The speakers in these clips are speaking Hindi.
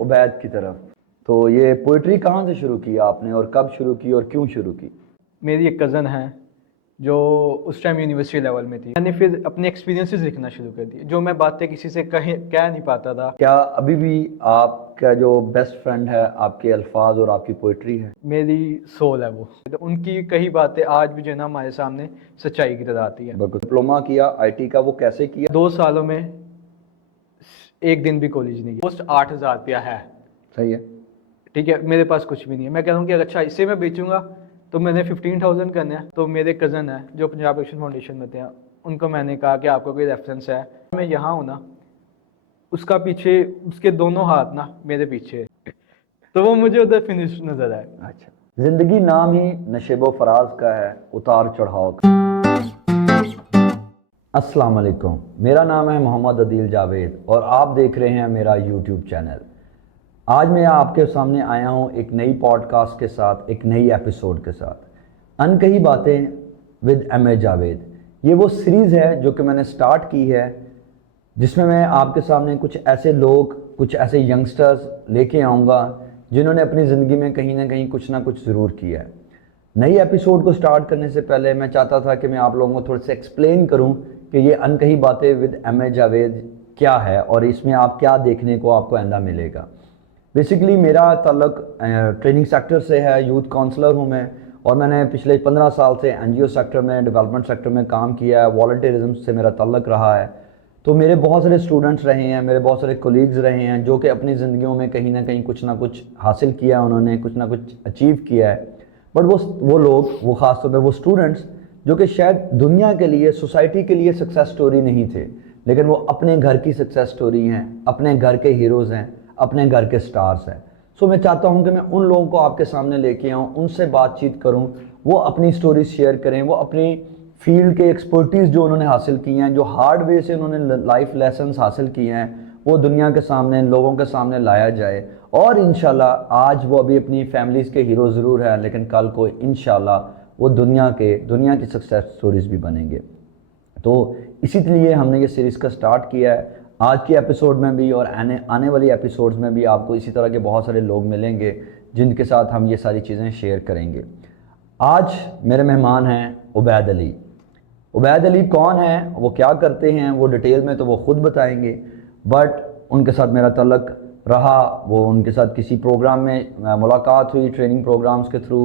उबैद की तरफ। तो ये पोइट्री कहाँ से शुरू की आपने और कब शुरू की और क्यों शुरू की? मेरी एक कज़न है जो उस टाइम यूनिवर्सिटी लेवल में थी। मैंने फिर अपने एक्सपीरियंसेस लिखना शुरू कर दिए, जो मैं बातें किसी से कह नहीं पाता था। क्या अभी भी आपका जो बेस्ट फ्रेंड है आपके अल्फाज और आपकी पोइट्री है? मेरी सोल है वो, तो उनकी कई बातें आज भी जो है ना हमारे सामने सच्चाई की तरह आती है। बिल्कुल। डिप्लोमा किया आईटी का, वो कैसे किया? 2 सालों में एक दिन भी कॉलेज नहीं गया। पोस्ट 8,000 रुपया है, सही है। ठीक है, मेरे पास कुछ भी नहीं है। मैं कह रहा हूँ कि अच्छा इसे मैं बेचूंगा तो मैंने 15,000 करना है। तो मेरे कज़न है जो पंजाब एक्शन फाउंडेशन में थे, उनको मैंने कहा कि आपको कोई रेफरेंस है, मैं यहाँ हूँ ना, उसका पीछे उसके दोनों हाथ ना मेरे पीछे है। तो वो मुझे उधर फिनिश नजर आए। अच्छा, जिंदगी नाम ही नशेबो फराज का है, उतार चढ़ाव का। अस्सलाम वालेकुम, मेरा नाम है मोहम्मद अदील जावेद और आप देख रहे हैं मेरा यूट्यूब चैनल। आज मैं आपके सामने आया हूँ एक नई पॉडकास्ट के साथ, एक नई एपिसोड के साथ। अनकही बातें विद एम ए जावेद, ये वो सीरीज़ है जो कि मैंने स्टार्ट की है, जिसमें मैं आपके सामने कुछ ऐसे लोग, कुछ ऐसे यंगस्टर्स लेके आऊँगा जिन्होंने अपनी ज़िंदगी में कहीं ना कहीं कुछ ना कुछ ज़रूर किया है। नई एपिसोड को स्टार्ट करने से पहले मैं चाहता था कि मैं आप लोगों को थोड़े से एक्सप्लेन करूं कि ये अनकही बातें विद एम ए जावेद क्या है और इसमें आप क्या देखने को आपको आइंदा मिलेगा। बेसिकली मेरा ताल्लुक ट्रेनिंग सेक्टर से है, यूथ काउंसलर हूँ मैं, और मैंने पिछले 15 साल से एनजीओ सेक्टर में, डेवलपमेंट सेक्टर में काम किया है। वॉलंटियरिज्म से मेरा ताल्लुक रहा है। तो मेरे बहुत सारे स्टूडेंट्स रहे हैं, मेरे बहुत सारे कोलीग्स रहे हैं जो कि अपनी ज़िंदगियों में कहीं ना कहीं कुछ ना कुछ हासिल किया है, उन्होंने कुछ ना कुछ अचीव किया है। बट वो लोग, वो ख़ास तौर पे वो स्टूडेंट्स जो कि शायद दुनिया के लिए, सोसाइटी के लिए सक्सेस स्टोरी नहीं थे, लेकिन वो अपने घर की सक्सेस स्टोरी हैं, अपने घर के हीरोज़ हैं, अपने घर के स्टार्स हैं। सो मैं चाहता हूं कि मैं उन लोगों को आपके सामने लेके आऊं, उनसे बातचीत करूं, वो अपनी स्टोरी शेयर करें, वो अपनी फील्ड के एक्सपर्टीज़ जो उन्होंने हासिल की हैं, जो हार्ड वे से उन्होंने लाइफ लेसन्स हासिल किए हैं, वो दुनिया के सामने, लोगों के सामने लाया जाए। और इंशाल्लाह आज वो अभी अपनी फैमिलीज़ के हीरो ज़रूर हैं, लेकिन कल को इंशाल्लाह वो दुनिया की सक्सेस स्टोरीज़ भी बनेंगे। तो इसी लिए हमने ये सीरीज़ का स्टार्ट किया है। आज के एपिसोड में भी और आने वाली एपिसोड्स में भी आपको इसी तरह के बहुत सारे लोग मिलेंगे जिनके साथ हम ये सारी चीज़ें शेयर करेंगे। आज मेरे मेहमान हैं उबैद अली। उबैद अली कौन है, वो क्या करते हैं, वो डिटेल में तो वो ख़ुद बताएंगे, बट उनके साथ मेरा तल्लक रहा, वो उनके साथ किसी प्रोग्राम में मुलाकात हुई, ट्रेनिंग प्रोग्राम्स के थ्रू,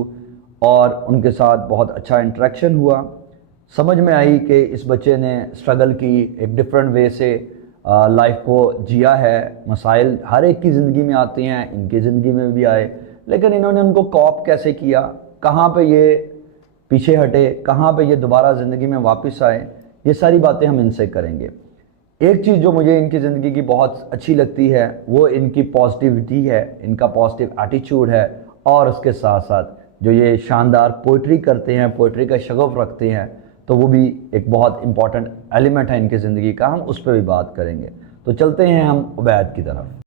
और उनके साथ बहुत अच्छा इंटरेक्शन हुआ। समझ में आई कि इस बच्चे ने स्ट्रगल की, एक डिफरेंट वे से लाइफ को जिया है। मसाइल हर एक की ज़िंदगी में आते हैं, इनकी ज़िंदगी में भी आए, लेकिन इन्होंने उनको कॉप कैसे किया, कहाँ पे ये पीछे हटे, कहाँ पे ये दोबारा ज़िंदगी में वापस आए, ये सारी बातें हम इनसे करेंगे। एक चीज़ जो मुझे इनकी ज़िंदगी की बहुत अच्छी लगती है वो इनकी पॉजिटिविटी है, इनका पॉजिटिव एटीट्यूड है, और उसके साथ साथ जो ये शानदार पोइट्री करते हैं, पोइट्री का शगफ रखते हैं, तो वो भी एक बहुत इंपॉर्टेंट एलिमेंट है इनकी ज़िंदगी का। हम उस पर भी बात करेंगे। तो चलते हैं हम उबैद की तरफ।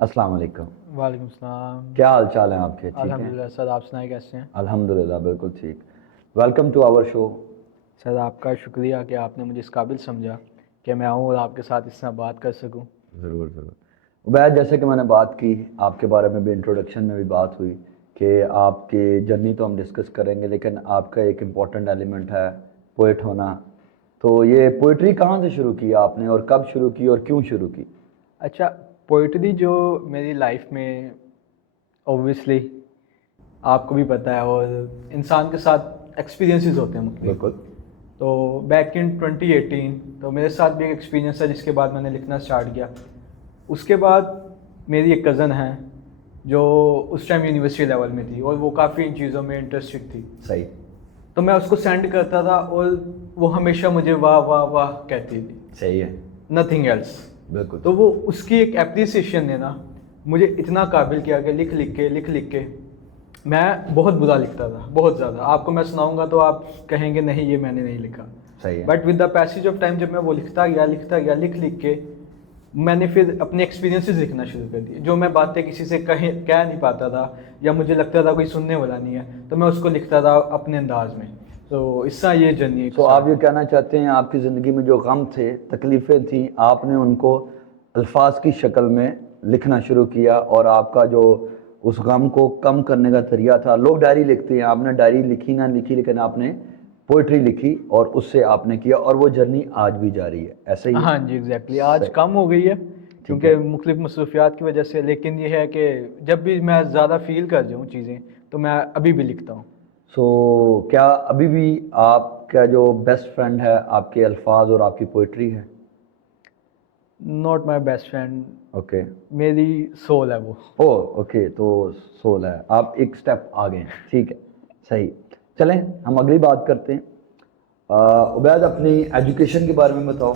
अस्सलाम वालेकुम। वालेकुम सलाम। क्या हाल चाल है आपके? ठीक है, अल्हम्दुलिल्लाह सर, आप सुनाए कैसे हैं? अल्हम्दुलिल्लाह बिल्कुल ठीक। Welcome to our show. Sir आपका शुक्रिया कि आपने मुझे इस काबिल समझा कि मैं आऊँ और आपके साथ इस तरह बात कर सकूँ। ज़रूर ज़रूर। उबैद, जैसे कि मैंने बात की, आपके बारे में भी इंट्रोडक्शन में भी बात हुई कि आपकी जर्नी तो हम डिस्कस करेंगे, लेकिन आपका एक इम्पॉर्टेंट एलिमेंट है पोइट होना। तो ये पोइट्री कहाँ से शुरू की आपने और कब शुरू की और क्यों शुरू की? अच्छा, पोइट्री जो मेरी लाइफ में ओबियसली आपको भी पता है, और इंसान के साथ एक्सपीरियंसेस होते हैं मुख्तलिफ। बिल्कुल। तो बैक इन 2018 तो मेरे साथ भी एक एक्सपीरियंस है, जिसके बाद मैंने लिखना स्टार्ट किया। उसके बाद मेरी एक कज़न है जो उस टाइम यूनिवर्सिटी लेवल में थी और वो काफ़ी इन चीज़ों में इंटरेस्टेड थी। सही। तो मैं उसको सेंड करता था और वो हमेशा मुझे वाह वाह वाह कहती थी, सही है। Nothing else. बिल्कुल। तो वो उसकी एक एप्रिसिएशन ने ना मुझे इतना काबिल किया कि लिख लिख के मैं बहुत बुरा लिखता था, बहुत ज़्यादा। आपको मैं सुनाऊंगा तो आप कहेंगे नहीं ये मैंने नहीं लिखा। सही है। But with the passage of time जब मैं वो लिखता गया लिख के मैंने फिर अपने एक्सपीरियंसेस लिखना शुरू कर दिए, जो मैं बातें किसी से कह नहीं पाता था, या मुझे लगता था कोई सुनने वाला नहीं है, तो मैं उसको लिखता था अपने अंदाज में। तो इससा ये जर्नी। तो आप ये कहना चाहते हैं आपकी ज़िंदगी में जो गम थे, तकलीफ़ें थी, आपने उनको अल्फाज की शक्ल में लिखना शुरू किया और आपका जो उस गम को कम करने का तरीका था, लोग डायरी लिखते हैं, आपने डायरी लिखी ना लिखी लेकिन आपने पोइट्री लिखी और उससे आपने किया और वो जर्नी आज भी जारी है, ऐसे ही है? हाँ जी एग्जैक्टली आज कम हो गई है क्योंकि मुख्तलिफ मसरूफियात की वजह से, लेकिन ये है कि जब भी मैं ज़्यादा फील कर जाऊँ चीज़ें तो मैं अभी भी लिखता हूँ। सो क्या अभी भी आपका जो बेस्ट फ्रेंड है आपके अल्फाज और आपकी पोइट्री है? Not my best friend, okay. मेरी सोल है वो। ओ ओके, तो सोल है, आप एक स्टेप आगे हैं, ठीक है, सही। चलें हम अगली बात करते हैं। उबैद, अपनी एजुकेशन के बारे में बताओ।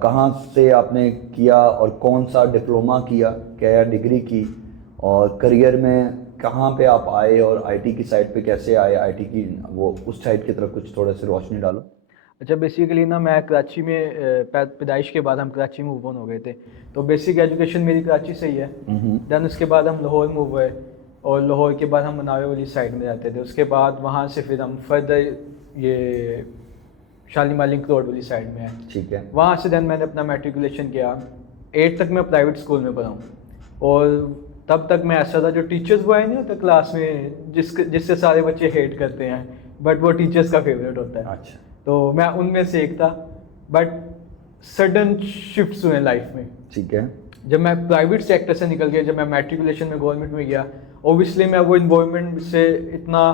कहाँ से आपने किया और कौन सा डिप्लोमा किया, क्या डिग्री की, और करियर में कहाँ पे आप आए और आईटी की साइड पे कैसे आए, आईटी की वो उस साइड की तरफ कुछ थोड़ा सी रोशनी डालो। अच्छा बेसिकली ना मैं कराची में पैदाइश के बाद हम कराची मूव ऑन हो गए थे, तो बेसिक एजुकेशन मेरी कराची से ही है। देन उसके बाद हम लाहौर मूव हुए और लाहौर के बाद हम मनावे वाली साइड में रहते थे। उसके बाद वहाँ से फिर हम फर्दर ये शालीमार लिंक रोड वाली साइड में है, ठीक है। वहाँ से देन मैंने अपना मेट्रिकुलेशन किया। 8 तक मैं प्राइवेट स्कूल में पढ़ा हूँ और तब तक मैं ऐसा था जो टीचर्स बॉय नहीं होता क्लास में जिससे सारे बच्चे हेट करते हैं, बट वो टीचर्स का फेवरेट होता है। अच्छा। तो मैं उनमें से एक था, बट सडन शिफ्ट्स हुए लाइफ में। ठीक है। जब मैं प्राइवेट सेक्टर से निकल गया, जब मैं मेट्रिकुलेशन में गवर्नमेंट में गया, ओबियसली मैं वो इन्वायरमेंट से इतना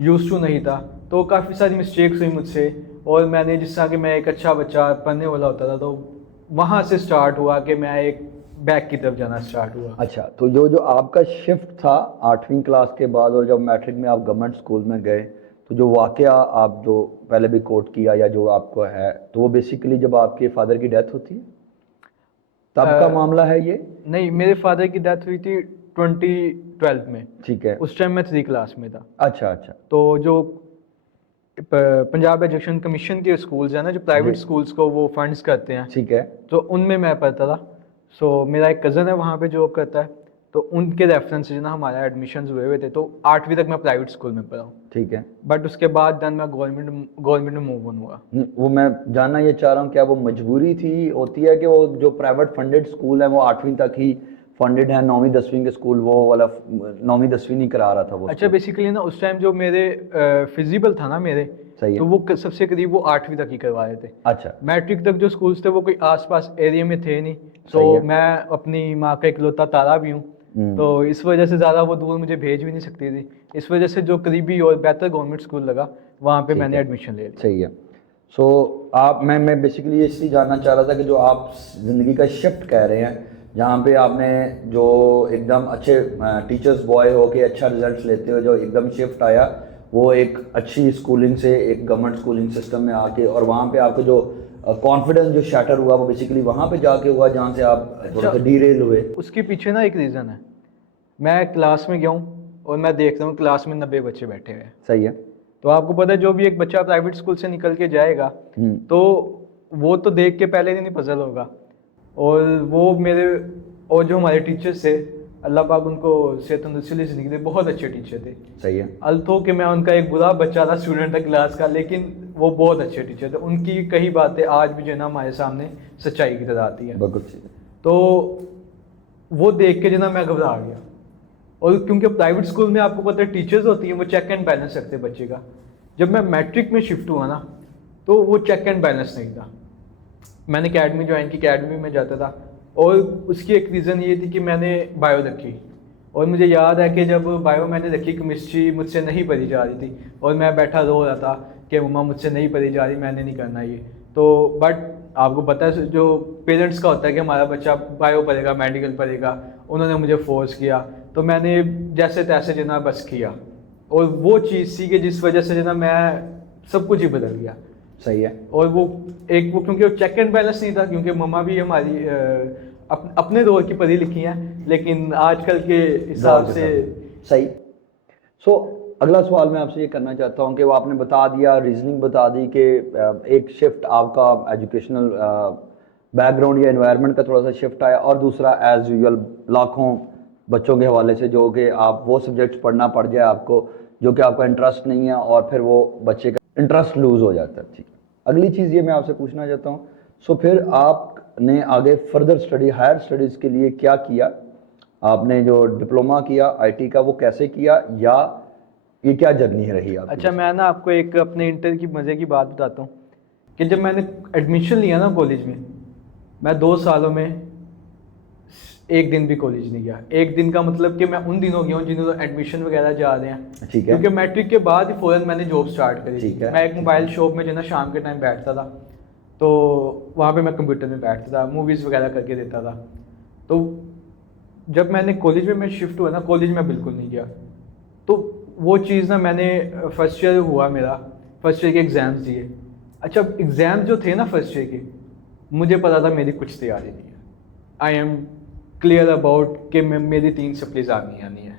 यूज टू नहीं था, तो काफ़ी सारी मिस्टेक्स हुई मुझसे और मैंने जिस तरह कि मैं एक अच्छा बच्चा पढ़ने वाला होता था, तो वहाँ से स्टार्ट हुआ कि मैं एक बैक की तरफ जाना स्टार्ट हुआ। अच्छा, तो जो आपका शिफ्ट था 8वीं क्लास के बाद और जब मैट्रिक में आप गवर्नमेंट स्कूल में गए, तो जो वाकया आप जो पहले भी कोट किया या जो आपको है, तो वो बेसिकली जब आपके फादर की डेथ होती है तब का मामला है ये? नहीं, मेरे फादर की डेथ हुई थी 2012 में। ठीक है। उस टाइम मैं 3 क्लास में था। अच्छा अच्छा। तो जो पंजाब एजुकेशन कमीशन के स्कूल्स हैं ना, जो प्राइवेट स्कूल्स को वो फंड्स करते हैं, ठीक है। तो उनमें मैं पढ़ता था। सो मेरा एक कज़न है वहाँ पे जॉब करता है, तो उनके रेफरेंस से ना हमारा एडमिशन्स हुए थे, तो 8वीं तक मैं प्राइवेट स्कूल में पढ़ा हूँ। ठीक है। बट उसके बाद देन मैं गवर्नमेंट में मूव ऑन हुआ। वो मैं जानना ये चाह रहा हूँ, क्या वो मजबूरी थी होती है कि वो जो प्राइवेट फंडेड स्कूल है वो 8वीं तक ही फंडेड है, 9वीं 10वीं के स्कूल वो वाला 9वीं 10वीं नहीं करा रहा था वो? अच्छा बेसिकली ना उस टाइम जो मेरे फिजिबल था ना मेरे, सही है। तो वो सबसे करीब वो 8वीं तक ही करवा रहे थे। अच्छा। मैट्रिक तक जो स्कूल्स थे वो कोई आसपास एरिया में थे नहीं, सही तो है। मैं अपनी माँ का इकलौता तारा भी हूँ, तो इस वजह से ज़्यादा वो दूर मुझे भेज भी नहीं सकती थी। इस वजह से जो करीबी और बेहतर गवर्नमेंट स्कूल लगा वहाँ पे मैंने एडमिशन ले लिया। सही है। सो आप मैं बेसिकली इसलिए जानना चाह रहा था कि जो आप ज़िंदगी का शिफ्ट कह रहे हैं, जहाँ पे आपने जो एकदम अच्छे टीचर्स बॉय हो के अच्छा रिजल्ट लेते हो, जो एकदम शिफ्ट आया वो एक अच्छी स्कूलिंग से एक गवर्नमेंट स्कूलिंग सिस्टम में आके, और वहाँ पे आपको जो कॉन्फिडेंस जो शैटर हुआ वो बेसिकली वहाँ पे जाके हुआ जहाँ से आप थोड़ा सा डीरेल हुए। उसके पीछे ना एक रीज़न है। मैं क्लास में गया हूँ और मैं देख रहा हूँ क्लास में 90 बच्चे बैठे हुए हैं। सही है। तो आपको पता है जो भी एक बच्चा प्राइवेट स्कूल से निकल के जाएगा तो वो तो देख के पहले दिन ही पजल होगा। और वो मेरे और जो हमारे टीचर्स थे, अल्लाह पाक उनको सेहत तंदुरुस्ती ज़िंदगी दे, बहुत अच्छे टीचर थे। सही है। अल्थो कि मैं उनका एक बुरा बच्चा था, स्टूडेंट था क्लास का, लेकिन वो बहुत अच्छे टीचर थे। उनकी कई बातें आज भी जो है ना हमारे सामने सच्चाई की तरह आती है। बहुत। तो वो देख के जो ना मैं घबरा गया। और क्योंकि प्राइवेट स्कूल में आपको पता है टीचर्स होती हैं, वो चेक एंड बैलेंस रखते हैं बच्चे का। जब मैं मैट्रिक में शिफ्ट हुआ ना तो वो चेक एंड बैलेंस नहीं था। मैंने अकेडमी ज्वाइन की, अकेडमी में जाता था, और उसकी एक रीज़न ये थी कि मैंने बायो रखी, और मुझे याद है कि जब बायो मैंने रखी, केमिस्ट्री मुझसे नहीं पढ़ी जा रही थी और मैं बैठा रो रहा था कि मम्मा मुझसे नहीं पढ़ी जा रही, मैंने नहीं करना ये। तो बट आपको पता है जो पेरेंट्स का होता है कि हमारा बच्चा बायो पढ़ेगा, मेडिकल पढ़ेगा, उन्होंने मुझे फोर्स किया, तो मैंने जैसे तैसे जना बस किया। और वो चीज़ थी कि जिस वजह से जना मैं सब कुछ ही बदल गया। सही है। और वो क्योंकि वो चेक एंड बैलेंस नहीं था, क्योंकि मम्मा भी हमारी अपने दौर की पढ़ी लिखी हैं, लेकिन आजकल के हिसाब से। सही। सो अगला सवाल मैं आपसे ये करना चाहता हूँ कि वो आपने बता दिया, रीजनिंग बता दी कि एक शिफ्ट आपका एजुकेशनल बैकग्राउंड या एनवायरनमेंट का थोड़ा सा शिफ्ट आया, और दूसरा एज यूजुअल लाखों बच्चों के हवाले से जो कि आप वो सब्जेक्ट्स पढ़ना पड़ जाए आपको जो कि आपका इंटरेस्ट नहीं है, और फिर वो बच्चे का इंटरेस्ट लूज़ हो जाता है। ठीक। अगली चीज़ ये मैं आपसे पूछना चाहता हूँ, सो फिर आप आपने आगे फर्दर स्टडी, हायर स्टडीज़ के लिए क्या किया? आपने जो डिप्लोमा किया आईटी का वो कैसे किया, या ये क्या जर्नी रही आपकी? अच्छा, मैं ना आपको एक अपने इंटर की मज़े की बात बताता हूँ कि जब मैंने एडमिशन लिया ना कॉलेज में, मैं 2 सालों में एक दिन भी कॉलेज नहीं गया। एक दिन का मतलब कि मैं उन दिनों गया हूँ जिन्होंने एडमिशन वगैरह जा रहे हैं। ठीक है। क्योंकि मैट्रिक के बाद ही फ़ौरन मैंने जॉब स्टार्ट करी। ठीक है। मैं एक मोबाइल शॉप में जो है ना शाम के टाइम बैठता था, तो वहाँ पे मैं कंप्यूटर में बैठता था, मूवीज़ वगैरह करके देता था। तो जब मैंने कॉलेज में शिफ्ट हुआ ना, कॉलेज में बिल्कुल नहीं गया। तो वो चीज़ ना मैंने फर्स्ट ईयर हुआ मेरा, फर्स्ट ईयर के एग्ज़ाम्स दिए। अच्छा, एग्ज़ाम जो थे ना फर्स्ट ईयर के, मुझे पता था मेरी कुछ तैयारी नहीं है। आई एम क्लियर अबाउट कि मेरी 3 सप्लीज आनी है।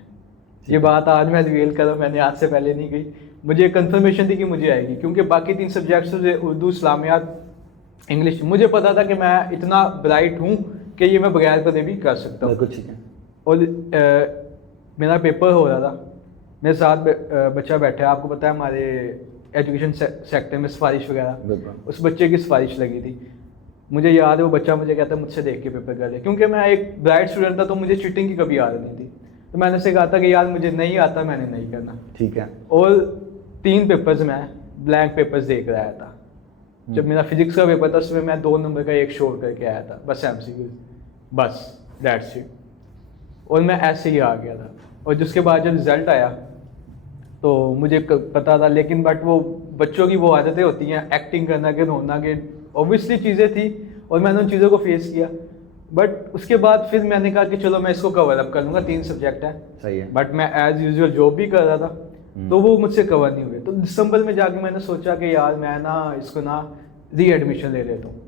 ये बात आज मैं रिवील कर रहा हूँ, मैंने आज से पहले नहीं गई। मुझे कंफर्मेशन थी कि मुझे आएगी, क्योंकि बाकी 3 सब्जेक्ट्स उर्दू, इस्लामियात, इंग्लिश, मुझे पता था कि मैं इतना ब्राइट हूँ कि ये मैं बगैर पढ़े भी कर सकता हूँ। बिल्कुल ठीक है। और मेरा पेपर हो रहा था, मेरे साथ बच्चा बैठा है, आपको पता है हमारे एजुकेशन सेक्टर में सिफारिश वगैरह, उस बच्चे की सिफारिश लगी थी। मुझे याद है वो बच्चा मुझे कहता है मुझसे देख के पेपर कर ले, क्योंकि मैं एक ब्राइट स्टूडेंट था, तो मुझे चीटिंग की कभी आदत नहीं थी। तो मैंने उससे कहा था कि यार मुझे नहीं आता, मैंने नहीं करना। ठीक है। और 3 पेपर्स मैं ब्लैंक पेपर्स देख रहा था। जब मेरा फिजिक्स का पेपर था उसमें मैं 2 नंबर का एक शोर करके आया था, बस एमसीक्यू, बस दैट्स इट। और मैं ऐसे ही आ गया था। और जिसके बाद जब रिज़ल्ट आया तो मुझे पता था, लेकिन बट वो बच्चों की वो आदतें होती हैं, एक्टिंग करना के, रोना के, ऑब्वियसली चीज़ें थी और मैंने उन चीज़ों को फेस किया। बट उसके बाद फिर मैंने कहा कि चलो मैं इसको कवर अप कर लूँगा, 3 सब्जेक्ट है। सही है। बट मैं एज यूजुअल जॉब भी कर रहा था, तो वो मुझसे कवर नहीं हुए। तो दिसंबर में जाके मैंने सोचा कि यार मैं ना इसको ना री एडमिशन ले लेता हूँ।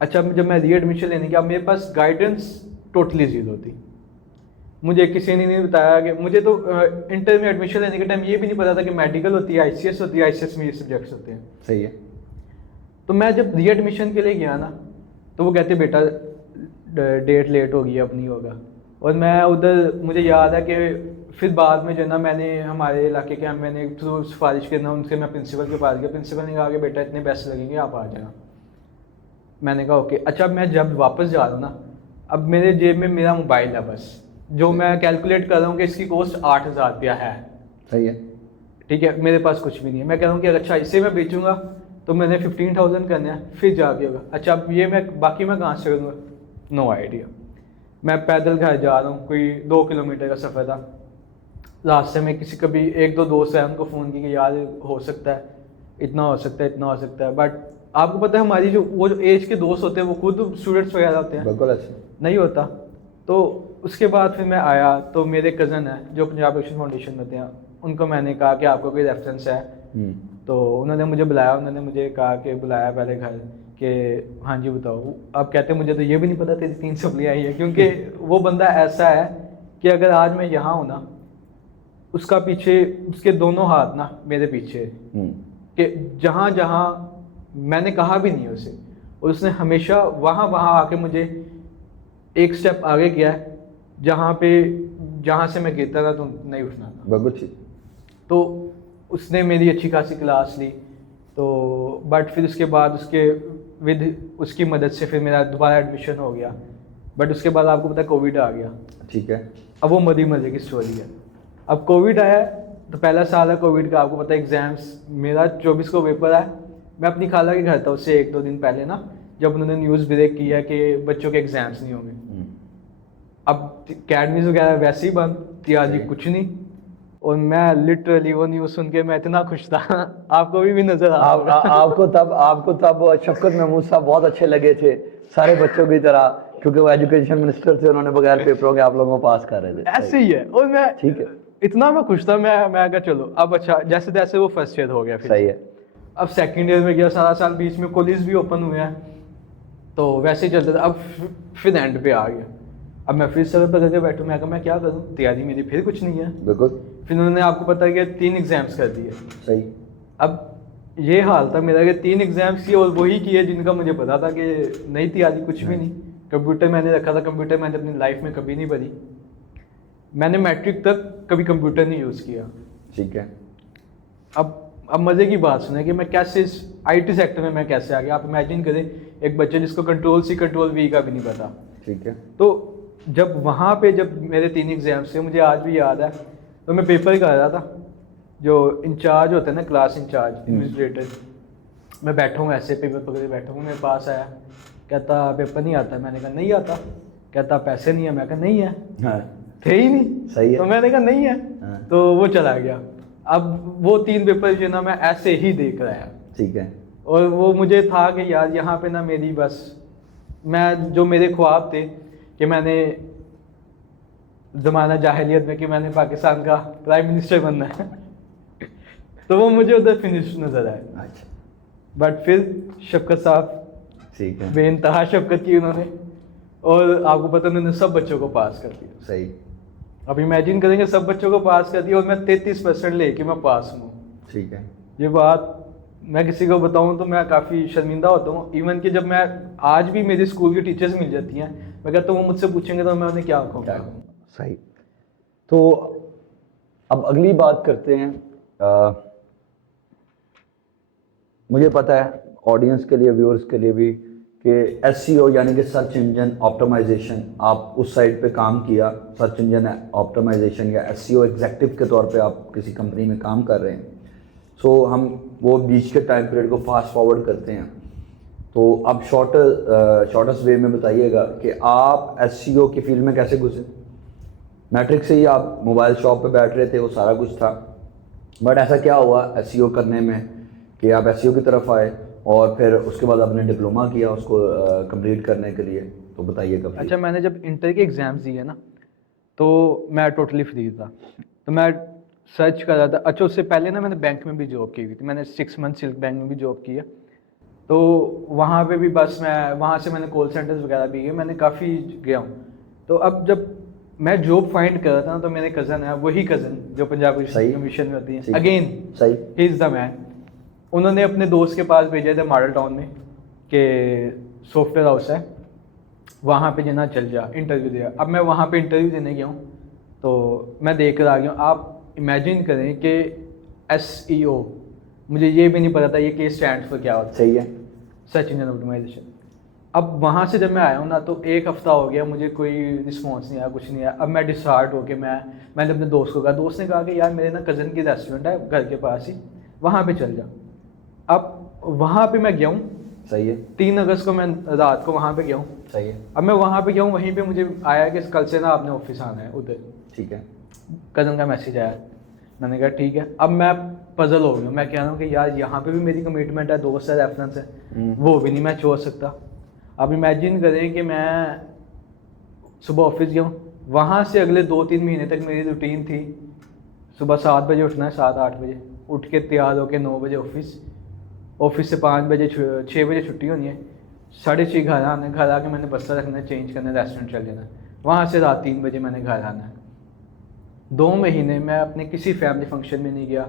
अच्छा, जब मैं री एडमिशन लेने गया, मेरे पास गाइडेंस टोटली ज़ीरो थी। मुझे किसी ने नहीं बताया कि मुझे तो इंटर में एडमिशन लेने के टाइम ये भी नहीं पता था कि मेडिकल होती है, आईसीएस होती है, आईसीएस में ये सब्जेक्ट्स होते हैं। सही है। तो मैं जब री एडमिशन के लिए गया ना, तो वो कहते बेटा डेट लेट हो गई, अब नहीं होगा। और मैं उधर, मुझे याद है कि फिर बाद में जो ना मैंने हमारे इलाके के, मैंने थ्रू सिफारिश करना उनसे, मैं प्रिंसिपल के पास गया। प्रिंसिपल ने कहा कि बेटा इतने पैसे लगेंगे, आप आ जाना। मैंने कहा ओके। अच्छा, मैं जब वापस जा रहा हूँ ना, अब मेरे जेब में मेरा मोबाइल है बस, जो मैं कैलकुलेट कर रहा हूँ कि इसकी कॉस्ट 8,000 रुपया है। सही है। ठीक है, मेरे पास कुछ भी नहीं है। मैं कह रहा हूँ कि अच्छा इसे मैं बेचूंगा तो मैंने 15,000 करना है, फिर जाके होगा। अच्छा, अब ये मैं बाकी मैं कहाँ से करूँगा, नो आइडिया। मैं पैदल घर जा रहा हूँ, कोई 2 किलोमीटर का सफ़र था। रास्ते में किसी कभी 1-2 दोस्त हैं, उनको फ़ोन की कि यार हो सकता है, इतना हो सकता है, इतना हो सकता है। बट आपको पता है हमारी जो वो जो एज के दोस्त होते हैं वो खुद स्टूडेंट्स वगैरह होते हैं, बिल्कुल अच्छा। नहीं होता। तो उसके बाद फिर मैं आया, तो मेरे कज़न हैं जो पंजाब एक्शन फाउंडेशन में थे, उनको मैंने कहा कि आपको कोई रेफरेंस है। तो उन्होंने मुझे बुलाया, उन्होंने मुझे कहा कि बुलाया पहले घर कि हाँ जी बताओ। अब कहते मुझे तो ये भी नहीं पता तेरी 3 सप्ली आई है, क्योंकि वो बंदा ऐसा है कि अगर आज मैं यहाँ हूँ ना, उसका पीछे, उसके दोनों हाथ ना मेरे पीछे, कि जहाँ जहाँ मैंने कहा भी नहीं है उसे, और उसने हमेशा वहाँ वहाँ आके मुझे एक स्टेप आगे किया है, जहाँ से मैं गिरता था तो नहीं उठना था। बिल्कुल ठीक। तो उसने मेरी अच्छी खासी क्लास ली। तो बट फिर उसके बाद उसकी मदद से फिर मेरा दोबारा एडमिशन हो गया। बट उसके बाद आपको पता है कोविड आ गया। ठीक है। अब वो मजे की स्टोरी है। अब कोविड आया तो पहला साल है कोविड का, आपको पता है एग्ज़ाम्स, मेरा 24 को पेपर है। मैं अपनी खाला के घर था उससे 1-2 दिन पहले ना, जब उन्होंने न्यूज़ ब्रेक की है कि बच्चों के एग्ज़ाम्स नहीं होंगे। अब अकेडमीज़ वगैरह वैसे ही बंद, तैयारी कुछ नहीं। और मैं लिटरली वो न्यूज़ सुन के मैं इतना खुश था आपको भी नजर आ आपको तब शफकत महमूद साहब बहुत अच्छे लगे थे, सारे बच्चों की तरह, क्योंकि वो एजुकेशन मिनिस्टर थे, उन्होंने बगैर पेपरों के आप लोगों को पास कर रहे थे। ऐसे ही है। और मैं ठीक है, इतना मैं खुश था, मैं कहा चलो अब अच्छा, जैसे तैसे वो फर्स्ट ईयर हो गया। फिर सही है। अब सेकंड ईयर में गया, सारा साल बीच में कॉलेज भी ओपन हुए हैं, तो वैसे ही चलता था। अब फिर एंड पे आ गया। अब मैं फिर सर पर करके बैठूँ, मैं कहा मैं क्या करूँ, तैयारी मेरी फिर कुछ नहीं है। बिल्कुल। फिर उन्होंने आपको पता है कि 3 एग्जाम्स कर दिए। सही। अब ये हाल था मेरा कि 3 एग्जाम्स किए, और वही किए जिनका मुझे पता था कि नहीं, तैयारी कुछ भी नहीं। कंप्यूटर मैंने रखा था, कंप्यूटर मैंने अपनी लाइफ में कभी नहीं भरी। मैंने मैट्रिक तक कभी कंप्यूटर नहीं यूज़ किया। ठीक है। अब अब मज़े की बात सुने कि मैं कैसे इस आईटी सेक्टर में मैं कैसे आ गया। आप इमेजिन करें एक बच्चे जिसको कंट्रोल सी कंट्रोल वी का भी नहीं पता। ठीक है। तो जब वहाँ पे जब मेरे 3 एग्ज़ाम्स थे, मुझे आज भी याद है, तो मैं पेपर कर रहा था, जो इंचार्ज होता है ना, क्लास इंचार्ज इन्विजिलेटर, मैं बैठा हूँ ऐसे पेपर पकड़े बैठा हूँ, मेरे पास आया, कहता पेपर नहीं आता। मैंने कहा नहीं आता। कहता पैसे नहीं है। मैं कहा नहीं है। हाँ थे ही नहीं। सही है। तो मैंने कहा नहीं है। हाँ। तो वो चला गया। अब वो 3 पेपर जो ना मैं ऐसे ही देख रहा है। ठीक है। और वो मुझे था कि यार यहाँ पे ना मेरी बस, मैं जो मेरे ख्वाब थे कि मैंने ज़माना जाहिलियत में कि मैंने पाकिस्तान का प्राइम मिनिस्टर बनना है तो वो मुझे उधर फिनिश नज़र आया। अच्छा। बट फिर शफकत साहब, ठीक है। बेइंतहा शफकत की उन्होंने, और आपको पता उन्होंने सब बच्चों को पास कर दिया। सही। अब इमेजिन करेंगे सब बच्चों को पास कर दिया और मैं 33% लेके मैं पास हूँ। ठीक है। ये बात मैं किसी को बताऊँ तो मैं काफ़ी शर्मिंदा होता हूँ। इवन कि जब मैं आज भी मेरे स्कूल की टीचर्स मिल जाती हैं, मैं कहता हूँ वो मुझसे पूछेंगे तो मैं उन्हें क्या कहूँगा। सही। तो अब अगली बात करते हैं। मुझे पता है ऑडियंस के लिए, व्यूअर्स के लिए भी, कि SEO यानी कि सर्च इंजन ऑप्टिमाइजेशन, आप उस साइड पे काम किया, सर्च इंजन ऑप्टिमाइजेशन या SEO एग्जेक्टिव के तौर पे आप किसी कंपनी में काम कर रहे हैं। सो हम वो बीच के टाइम पीरियड को फास्ट फॉरवर्ड करते हैं। तो अब शॉर्टेस्ट वे में बताइएगा कि आप SEO की फील्ड में कैसे घुसे। मैट्रिक से ही आप मोबाइल शॉप पे बैठ रहे थे, वो सारा कुछ था, बट ऐसा क्या हुआ SEO करने में कि आप SEO की तरफ आए और फिर उसके बाद आपने डिप्लोमा किया उसको कंप्लीट करने के लिए, तो बताइएगा। अच्छा, मैंने जब इंटर के एग्ज़ाम्स दिए ना, तो मैं टोटली फ्री था, तो मैं सर्च कर रहा था। अच्छा, उससे पहले ना मैंने बैंक में भी जॉब की हुई थी, मैंने 6 मंथ सिल्क बैंक में भी जॉब की है। तो वहाँ पे भी बस मैं वहाँ से मैंने कॉल सेंटर्स वगैरह भी किए, मैंने काफ़ी गया हूँ। तो अब जब मैं जॉब फाइंड कर रहा था ना, तो मेरे कज़न है, वही कज़न जो पंजाब कमीशन में होती है, अगेन सही, ही इज़ द मैन। उन्होंने अपने दोस्त के पास भेजा था मॉडल टाउन में कि सॉफ्टवेयर हाउस है, वहाँ पे जना चल जा, इंटरव्यू दिया। अब मैं वहाँ पे इंटरव्यू देने गया हूँ, तो मैं देख कर आ गया हूँ। आप इमेजिन करें कि SEO, मुझे ये भी नहीं पता था ये के स्टैंड पर क्या होता है। सही है। Search engine optimisation. अब वहाँ से जब मैं आया हूँ ना, तो 1 हफ़्ता हो गया, मुझे कोई रिस्पॉन्स नहीं आया, कुछ नहीं आया। अब मैं डिसहार्ट होके मैंने अपने दोस्त को कहा, दोस्त ने कहा कि यार मेरे ना कज़न की रेस्टोरेंट है घर के पास ही, वहाँ पे चल जा। अब वहाँ पे मैं गया हूँ। सही है। 3 अगस्त को मैं रात को वहाँ पे गया हूँ। सही है। अब मैं वहाँ पे गया हूँ, वहीं पे मुझे आया कि कल से ना आपने ऑफिस आना है उधर। ठीक है। कज़न का मैसेज आया, मैंने कहा ठीक है। अब मैं पजल हो गया, मैं कह रहा हूँ कि यार यहाँ पे भी मेरी कमिटमेंट है, दोस्त है, रेफरेंस है, वो भी नहीं मैं छोड़ सकता। अब इमेजिन करें कि मैं सुबह ऑफिस गया हूँ, वहाँ से अगले 2-3 महीने तक मेरी रूटीन थी, सुबह 7 बजे उठना है, 7-8 बजे उठ के तैयार होकर 9 बजे ऑफिस से 5 बजे 6 बजे छुट्टी होनी है, 6:30 घर आना है, घर आके मैंने बस्ता रखना है, चेंज करना है, रेस्टोरेंट चल जाना है, वहाँ से रात 3 बजे मैंने घर आना है। 2 महीने मैं अपने किसी फैमिली फंक्शन में नहीं गया,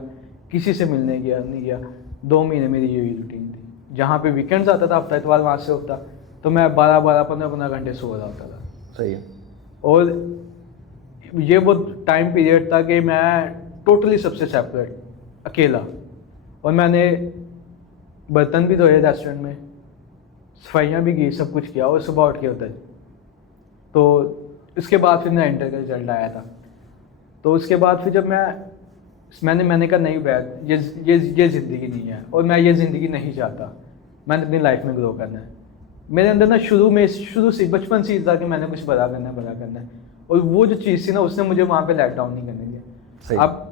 किसी से मिलने नहीं गया। 2 महीने मेरी यही रूटीन थी। जहाँ पे वीकेंड्स आता था, हफ्ता इतवार वहाँ से होता, तो मैं 12-15 घंटे सो रहा होता था। सही है। और ये वो टाइम पीरियड था कि मैं टोटली सबसे सेपरेट, अकेला। और मैंने बर्तन भी धोए रेस्टोरेंट में, सफाइयाँ भी की, सब कुछ किया, और सुबह उठ के उतर। तो इसके बाद फिर मेरा इंटर का रिजल्ट आया था। तो उसके बाद फिर जब मैंने कहा नहीं बैठ, ये ज़िंदगी नहीं है, और मैं ये ज़िंदगी नहीं चाहता, मैंने अपनी लाइफ में ग्रो करना है। मेरे अंदर ना शुरू से बचपन से था कि मैंने कुछ बड़ा करना है, और वो जो चीज़ थी ना, उसने मुझे वहाँ पे लेट डाउन नहीं करने दिया।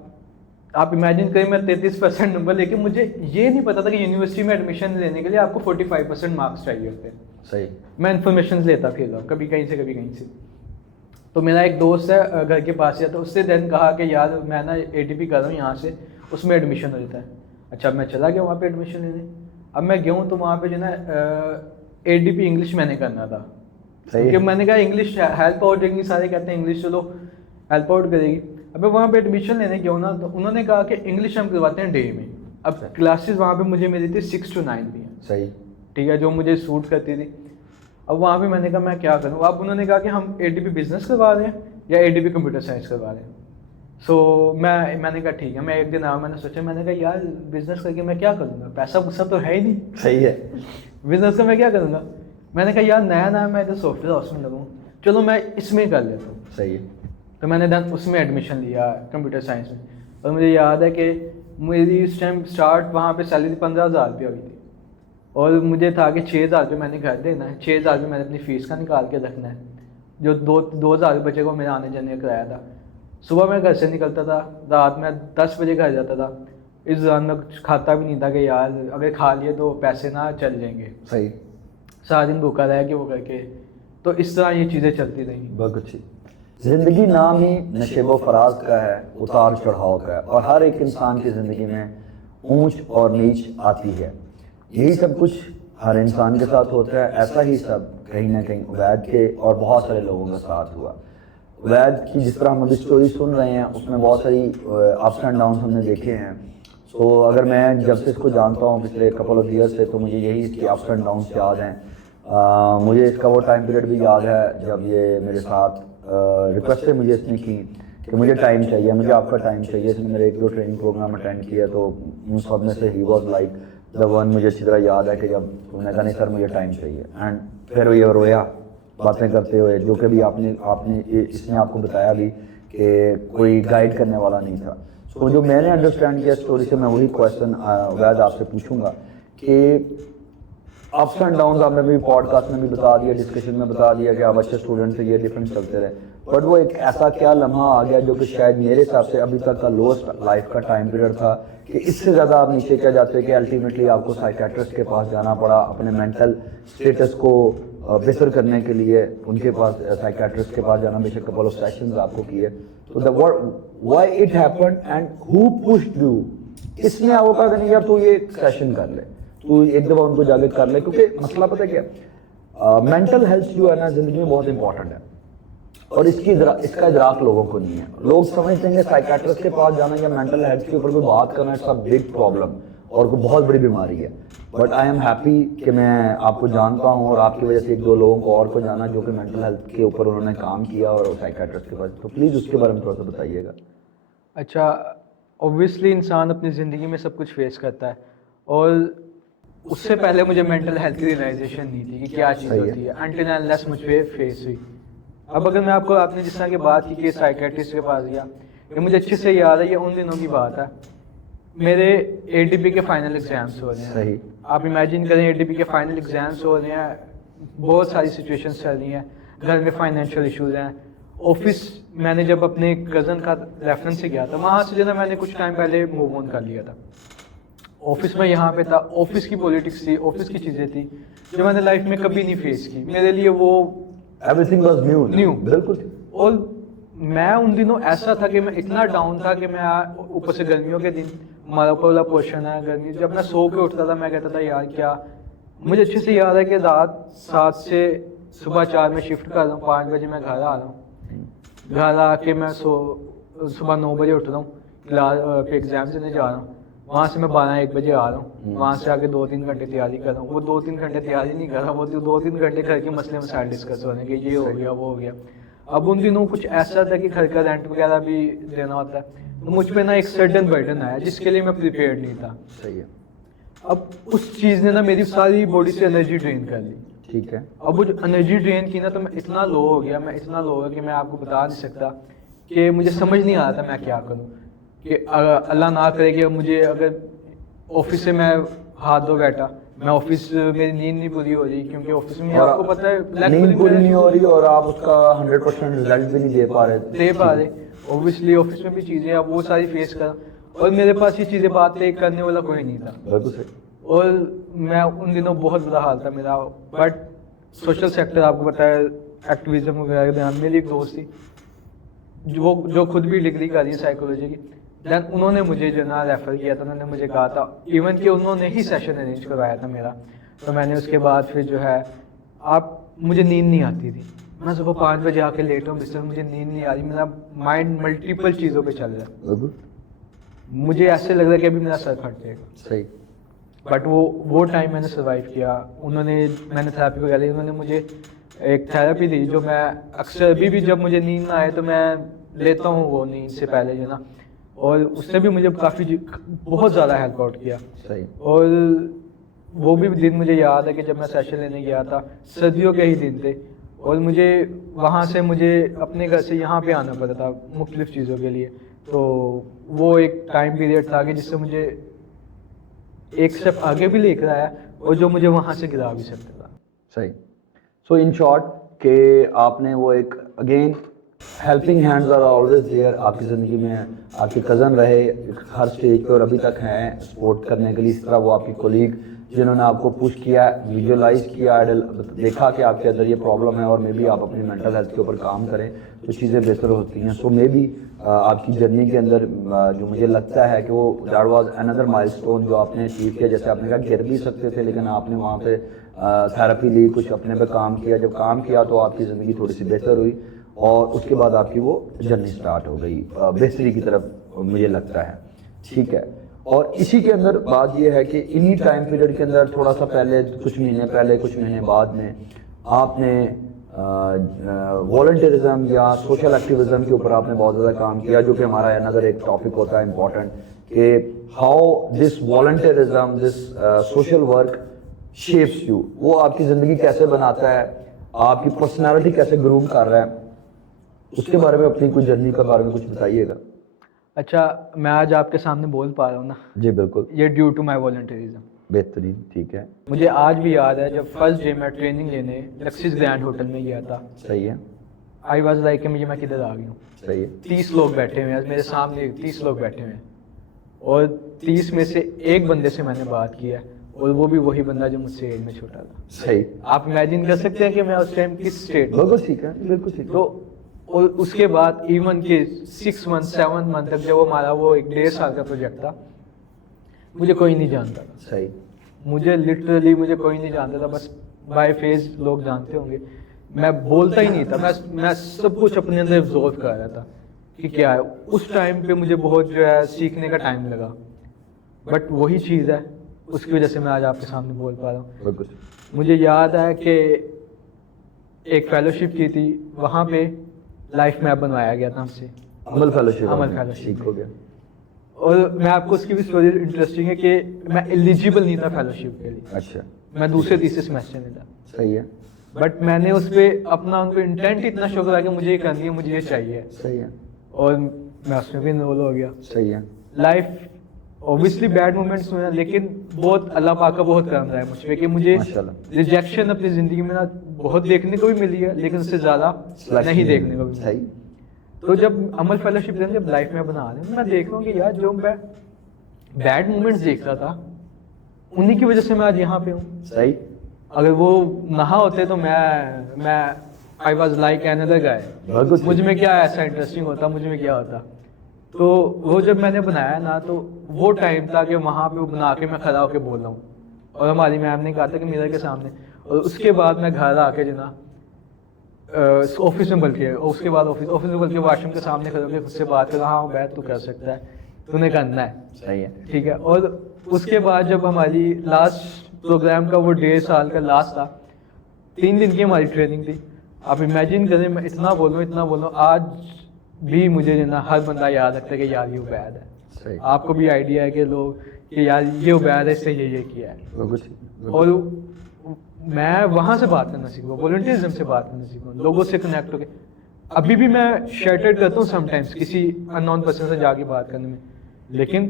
आप इमेजिन करें, मैं 33% नंबर लेके, मुझे ये नहीं पता था कि यूनिवर्सिटी में एडमिशन लेने के लिए आपको 45% मार्क्स चाहिए होते हैं। सही। मैं इन्फॉर्मेशन लेता फिर कभी कहीं से कभी कहीं से। तो मेरा एक दोस्त है घर के पास ही, तो उससे देन कहा कि यार मैं ना ADP कर रहा हूँ यहाँ से, उसमें एडमिशन हो जाता है। अच्छा, मैं चला गया वहाँ पे एडमिशन लेने। अब मैं गया हूँ तो वहाँ पे जो ना ADP इंग्लिश मैंने करना था, क्योंकि मैंने कहा इंग्लिश हेल्प आउट देगी, सारे कहते हैं इंग्लिश चलो हेल्प आउट करेगी। अब वहाँ पे एडमिशन लेने गया हूँ ना, तो उन्होंने कहा कि इंग्लिश हम करवाते हैं डे में। अब क्लासेस वहाँ पे मुझे मिली थी 6 to 9 PM। सही। ठीक है, जो मुझे सूट करती थी। अब वहाँ पे मैंने कहा मैं क्या करूँ। अब उन्होंने कहा कि हम ADP बिजनेस करवा रहे हैं या ADP कंप्यूटर साइंस करवा रहे हैं। सो मैंने कहा ठीक है, मैं एक दिन आया, मैंने सोचा, मैंने कहा यार बिजनेस करके मैं क्या करूँगा, पैसा वैसा तो है ही नहीं, सही है। बिजनेस का मैं क्या करूँगा। मैंने कहा यार नया नया मैं इधर सॉफ्टवेयर हाउस में लगूँ, चलो मैं इसमें कर लेता हूँ। सही है। तो मैंने देन उसमें एडमिशन लिया कंप्यूटर साइंस में। और मुझे याद है कि मेरी उस टाइम स्टार्ट वहाँ पे सैलरी 15,000 रुपये हुई थी, और मुझे था कि 6,000 रुपये मैंने घर देना है, 6,000 रुपये मैंने अपनी फ़ीस का निकाल के रखना है, जो 2,000 बचे को मेरा आने जाने का किराया था। सुबह मैं घर से निकलता था, रात में 10 बजे घर जाता था। इस दौरान मैं कुछ खाता भी नहीं था कि यार अगर खा लिए तो पैसे ना चल जाएंगे, सही। सारा दिन भूखा रह के वो करके। तो इस तरह ये चीज़ें चलती रही। बहुत अच्छी। ज़िंदगी नाम ही नशेबो फराज का है, उतार चढ़ाव का है, और हर एक इंसान की ज़िंदगी में ऊंच और नीच आती है। यही सब कुछ हर इंसान के साथ होता है। ऐसा ही सब कहीं ना कहीं उवैद के और बहुत सारे लोगों के साथ हुआ। उवैद की जिस तरह हम अभी स्टोरी सुन रहे हैं उसमें बहुत सारी अप्स एंड डाउन हमने देखे हैं। सो अगर मैं जब से इसको जानता हूँ पिछले कपल ऑफ ईयर से, तो मुझे यही इसके अप्स एंड डाउन याद हैं। मुझे इसका वो टाइम पीरियड भी याद है जब ये मेरे साथ रिक्वेस्ट मुझे इसने की कि मुझे टाइम चाहिए, मुझे आपका टाइम चाहिए। इसने मेरे 1-2 ट्रेनिंग प्रोग्राम अटेंड किया, तो उन सब में से he was like the one. मुझे अच्छी तरह याद है कि जब उन्होंने कहा नहीं सर मुझे टाइम चाहिए, एंड फिर ये रोया बातें करते हुए, जो कि भी आपने इसने आपको बताया भी कि कोई गाइड करने वाला नहीं था। सो जो मैंने अंडरस्टैंड किया स्टोरी से, मैं वही क्वेश्चन वैद आपसे पूछूंगा कि अप्स एंड डाउन आपने भी पॉडकास्ट में भी बता दिया, डिस्कशन में बता दिया कि आप अच्छे स्टूडेंट थे, ये डिफरेंस चलते रहे, बट वो एक ऐसा क्या लम्हा आ गया जो कि शायद मेरे हिसाब से अभी तक का लोएस्ट लाइफ का टाइम पीरियड था, कि इससे ज़्यादा आप नीचे क्या जाते कि अल्टीमेटली आपको साइकेट्रिस्ट के पास जाना पड़ा अपने मेंटल स्टेटस को बेहतर करने के लिए। उनके पास साइकेट्रिस्ट के पास जाना, बेशक कपल ऑफ सेशंस आपको किए। तो the why it happened and who pushed you, किसने आपको कहा कि नहीं यार तू ये सेशन कर ले, तू एक दफ़ा उनको जाके कर ले। क्योंकि मसला पता है क्या, मेंटल हेल्थ जो है ना ज़िंदगी में बहुत इंपॉर्टेंट है, और इसका इदराक लोगों को नहीं है। लोग समझते हैं कि साइकेट्रिस्ट के पास जाना या मेंटल हेल्थ के ऊपर कोई बात करना इट्स अ बिग प्रॉब्लम और कोई बहुत बड़ी बीमारी है। बट आई एम हैप्पी कि मैं आपको जानता हूँ, और आपकी वजह से 1-2 लोगों को और को जाना जो कि मेंटल हेल्थ के ऊपर उन्होंने काम किया और साइकेट्रिस्ट के पास। तो प्लीज़ उसके बारे में थोड़ा सा बताइएगा। अच्छा, ऑब्वियसली इंसान अपनी ज़िंदगी में सब कुछ फेस करता है, और उससे पहले मुझे मेंटल हेल्थ की रियलाइजेशन नहीं थी कि क्या चीज़ होती है, अनटिल अनलेस मुझ पे फेस हुई। अब अगर मैं आपको, आपने जिस तरह की बात की कि साइकेट्रिस्ट के पास गया, ये मुझे अच्छे से याद है, ये उन दिनों की बात है। मेरे एडीपी के फाइनल एग्जाम्स हो रहे हैं। सही। आप इमेजिन करें एडीपी के फाइनल एग्जाम्स हो रहे हैं, बहुत सारी सिचुएशंस चल रही हैं, घर में फाइनेंशियल इश्यूज हैं। ऑफिस मैंने जब अपने कज़न का रेफरेंस से गया था, वहाँ से जो ना मैंने कुछ टाइम पहले मूव ऑन कर लिया था। ऑफिस में यहाँ पे था, ऑफिस की पॉलिटिक्स थी, ऑफिस की चीज़ें थी जो मैंने लाइफ में कभी नहीं फेस की। मेरे लिए वो एवरीथिंग वाज न्यू। बिल्कुल। और मैं उन दिनों ऐसा था कि मैं इतना डाउन था कि मैं ऊपर से गर्मियों के दिन, हमारा ऊपर वाला पोर्शन है गर्मी, जब मैं सो के उठता था मैं कहता था यार क्या। मुझे अच्छे से याद है कि रात 7 से सुबह 4 में शिफ्ट कर रहा हूँ, 5 बजे मैं घर आ रहा हूँ। घर आके मैं सुबह 9 बजे उठ रहा हूँ, क्लास पे एग्जाम देने जा रहा हूँ। वहाँ से मैं 12-1 बजे आ रहा हूँ, वहाँ से आके 2-3 घंटे तैयारी कर रहा हूँ। वो 2-3 घंटे तैयारी नहीं कर रहा, वो 2-3 घंटे घर के मसले मसाइल डिस्कस हो रहे हैं कि ये हो गया वो हो गया। अब उन दिनों कुछ ऐसा था कि घर का रेंट वगैरह भी देना होता है, तो मुझ पे ना एक सडन बर्डन आया जिसके लिए मैं प्रिपेयर्ड नहीं था। सही है। अब उस चीज़ ने ना मेरी सारी बॉडी से एनर्जी ड्रेन कर ली। ठीक है। अब वो जो एनर्जी ड्रेन की ना, तो मैं इतना लो हो गया, मैं इतना लो हो गया कि मैं आपको बता नहीं सकता कि मुझे समझ नहीं आ रहा था मैं क्या करूँ। कि अल्लाह ना करे कि मुझे अगर ऑफिस से मैं हाथ धो बैठा, मैं ऑफिस मेरी नींद नहीं पूरी हो रही, क्योंकि ऑफिस में आपको पता है नींद पूरी नहीं हो रही और आप उसका 100% रिजल्ट भी नहीं दे पा रहे। ऑब्वियसली ऑफिस में भी चीज़ें अब वो सारी फेस कर, और मेरे पास ये चीज़ें बातें करने वाला कोई नहीं था। बिल्कुल सही। और मैं उन दिनों बहुत बुरा हाल था मेरा। बट सोशल सेक्टर आपको पता है, एक्टिविज्म वगैरह के दौरान मेरी एक दोस्त थी जो खुद भी डिग्री कर रही है साइकोलॉजी की। देन उन्होंने मुझे जो ना रेफ़र किया था, उन्होंने मुझे कहा था इवन कि उन्होंने ही सेशन अरेंज करवाया था मेरा। तो मैंने उसके बाद फिर जो है, मुझे नींद नहीं आती थी, मैं सुबह 5 बजे आके लेट हूँ बिस्तर, मुझे नींद नहीं आ रही, मेरा माइंड मल्टीपल चीज़ों पे चल रहा है, मुझे ऐसे लग रहा है कि अभी मेरा सर फट जाएगा। सही। बट वो टाइम मैंने सर्वाइव किया। मैंने थेरेपी वगैरह, उन्होंने मुझे एक थेरेपी दी जो मैं अक्सर अभी भी जब मुझे नींद ना आए तो मैं लेता हूँ वो नींद से पहले जो ना, और उसने भी मुझे काफ़ी बहुत ज़्यादा हेल्प आउट किया। सही। और वो भी दिन मुझे याद है कि जब मैं सेशन लेने गया था, सर्दियों के ही दिन थे, और मुझे वहाँ से मुझे अपने घर से यहाँ पे आना पड़ा था मुख्तलिफ चीज़ों के लिए। तो वो एक टाइम पीरियड था कि जिससे मुझे एक स्टेप आगे भी लेकर आया और जो मुझे वहाँ से गिरा भी सकता था। सही। सो इन शॉर्ट कि आपने वो एक again helping hands are always there आपकी ज़िंदगी में, आपके कज़न रहे हर स्टेज पे और अभी तक हैं सपोर्ट करने के लिए। इस तरह वो आपकी कोलीग जिन्होंने आपको पुश किया, विजुअलाइज किया, देखा कि आपके अंदर ये प्रॉब्लम है और मे बी आप अपनी मेंटल हेल्थ के ऊपर काम करें तो चीज़ें बेहतर होती हैं। सो मे बी आपकी जर्नी के अंदर जो मुझे लगता है कि वो दैट वाज अनदर माइलस्टोन जो आपने अचीव किया। जैसे आपने कहा गिर भी सकते थे लेकिन आपने वहाँ पे थेरेपी ली, कुछ अपने पे काम किया। जब काम किया तो आपकी ज़िंदगी थोड़ी सी बेहतर हुई और उसके बाद आपकी वो जर्नी स्टार्ट हो गई बेहतरी की तरफ, मुझे लगता है। ठीक है। और इसी के अंदर बात ये है कि इन्हीं टाइम पीरियड के अंदर थोड़ा सा पहले, कुछ महीने पहले, कुछ महीने बाद में आपने वॉलंटियरिज्म या सोशल एक्टिविज्म के ऊपर आपने बहुत ज़्यादा काम किया, जो कि हमारा अनदर एक टॉपिक होता है इम्पॉर्टेंट, कि how this volunteerism, this social work shapes you. वो आपकी ज़िंदगी कैसे बनाता है, आपकी पर्सनैलिटी कैसे ग्रूम कर रहा है, उसके बारे में, अपनी कुछ जर्नी के बारे में कुछ बताइएगा। अच्छा, मैं आज आपके सामने बोल पा रहा हूँ ना, जी बिल्कुल, ये ड्यू टू माई वॉलंटियरिज्म। बेहतरीन। ठीक है। मुझे आज भी याद है जब फर्स्ट डे मैं ट्रेनिंग लेने लक्सिस ग्रैंड होटल में गया था। सही है। आई वॉज लाइक कि मैं किधर आ गया हूँ। सही है। 30 लोग बैठे हुए हैं मेरे सामने, 30 लोग बैठे हुए हैं, और 30 में से एक बंदे से मैंने बात किया है, और वो भी वही बंदा जो मुझसे एज में छोटा था। सही। आप इमेजिन कर सकते हैं कि मैं उस टाइम किस स्टेट में। बिल्कुल ठीक है, बिल्कुल ठीक है। तो और उसके बाद इवन के 6 मंथ 7 मंथ तक जब हमारा वो एक 1.5 साल का प्रोजेक्ट था, मुझे कोई नहीं जानता था। सही। मुझे लिटरली मुझे कोई नहीं जानता था, बस बाय फेस लोग जानते होंगे। मैं बोलता ही नहीं था, मैं सब कुछ अपने अंदर एब्जॉर्व कर रहा था कि क्या है। उस टाइम पे मुझे बहुत जो है सीखने का टाइम लगा, बट वही चीज़ है, उसकी वजह से मैं आज आपके सामने बोल पा रहा हूँ। बिल्कुल। मुझे याद है कि एक फेलोशिप की थी, वहाँ पे लाइफ मैप बनवाया गया था हमसे। अमल फेलोशिप। अमल फेलोशिप ठीक हो गया। और मैं आपको उसकी भी स्टोरी इंटरेस्टिंग है कि मैं एलिजिबल नहीं था फेलोशिप के लिए। अच्छा। मैं दूसरे तीसरे सेमेस्टर में था, सही है। बट मैंने उस पर अपना उनको इंटेंट इतना शौक रहा कि मुझे ये करनी है, मुझे ये चाहिए, सही है। और मैं उसमें भी इन्वॉल्व हो गया। सही है। लाइफ ऑब्वियसली बैड मोमेंट्स हुए हैं, लेकिन बहुत अल्लाह पाक का बहुत करम रहा है मुझ पे कि मुझे माशाल्लाह। रिजेक्शन अपनी ज़िंदगी में ना बहुत देखने को भी मिली है, लेकिन उससे ज़्यादा नहीं देखने को भी मिली। सही। तो जब अमल फेलोशिप देने जब लाइफ में बना रहे हैं, मैं देख रहा हूँ कि यार जो मैं बैड मोमेंट्स देख रहा था, उन्हीं की वजह से मैं आज यहाँ पे हूँ। सही। अगर वो नहा होते तो मैं I was like another guy. मुझ में क्या ऐसा इंटरेस्टिंग होता, मुझ में क्या होता। तो वो जब मैंने बनाया ना, तो वो टाइम था कि वहाँ पे वो बना के मैं खड़ा होकर बोल रहा हूँ, और हमारी मैम ने कहा था कि मिरर के सामने। और उसके बाद मैं घर आके जो ना ऑफिस में, बल्कि उसके बाद ऑफिस में बल्कि वॉशरूम के सामने खड़े होकर उससे बात कर, हाँ बैठ तू कर सकता है, तूने करना है। सही है। ठीक है। और उसके बाद जब हमारी लास्ट प्रोग्राम का वो 1.5 साल का लास्ट था, 3 दिन की हमारी ट्रेनिंग थी। आप इमेजिन करें, मैं इतना बोलूँ, आज भी मुझे जो ना हर बंदा याद रखता है कि यार ये उबैद है। सही। आपको भी आइडिया है कि लोग कि यार ये उबैद है, इससे ये किया है। बिल्कुल ठीक। और मैं वहाँ से बात करना सीखूँ, वॉलंटियरिज्म से बात करना सीखूँ, लोगों से कनेक्ट होकर। अभी भी मैं शर्टेड करता हूँ समटाइम्स किसी अननोन पर्सन से जाके बात करने में, लेकिन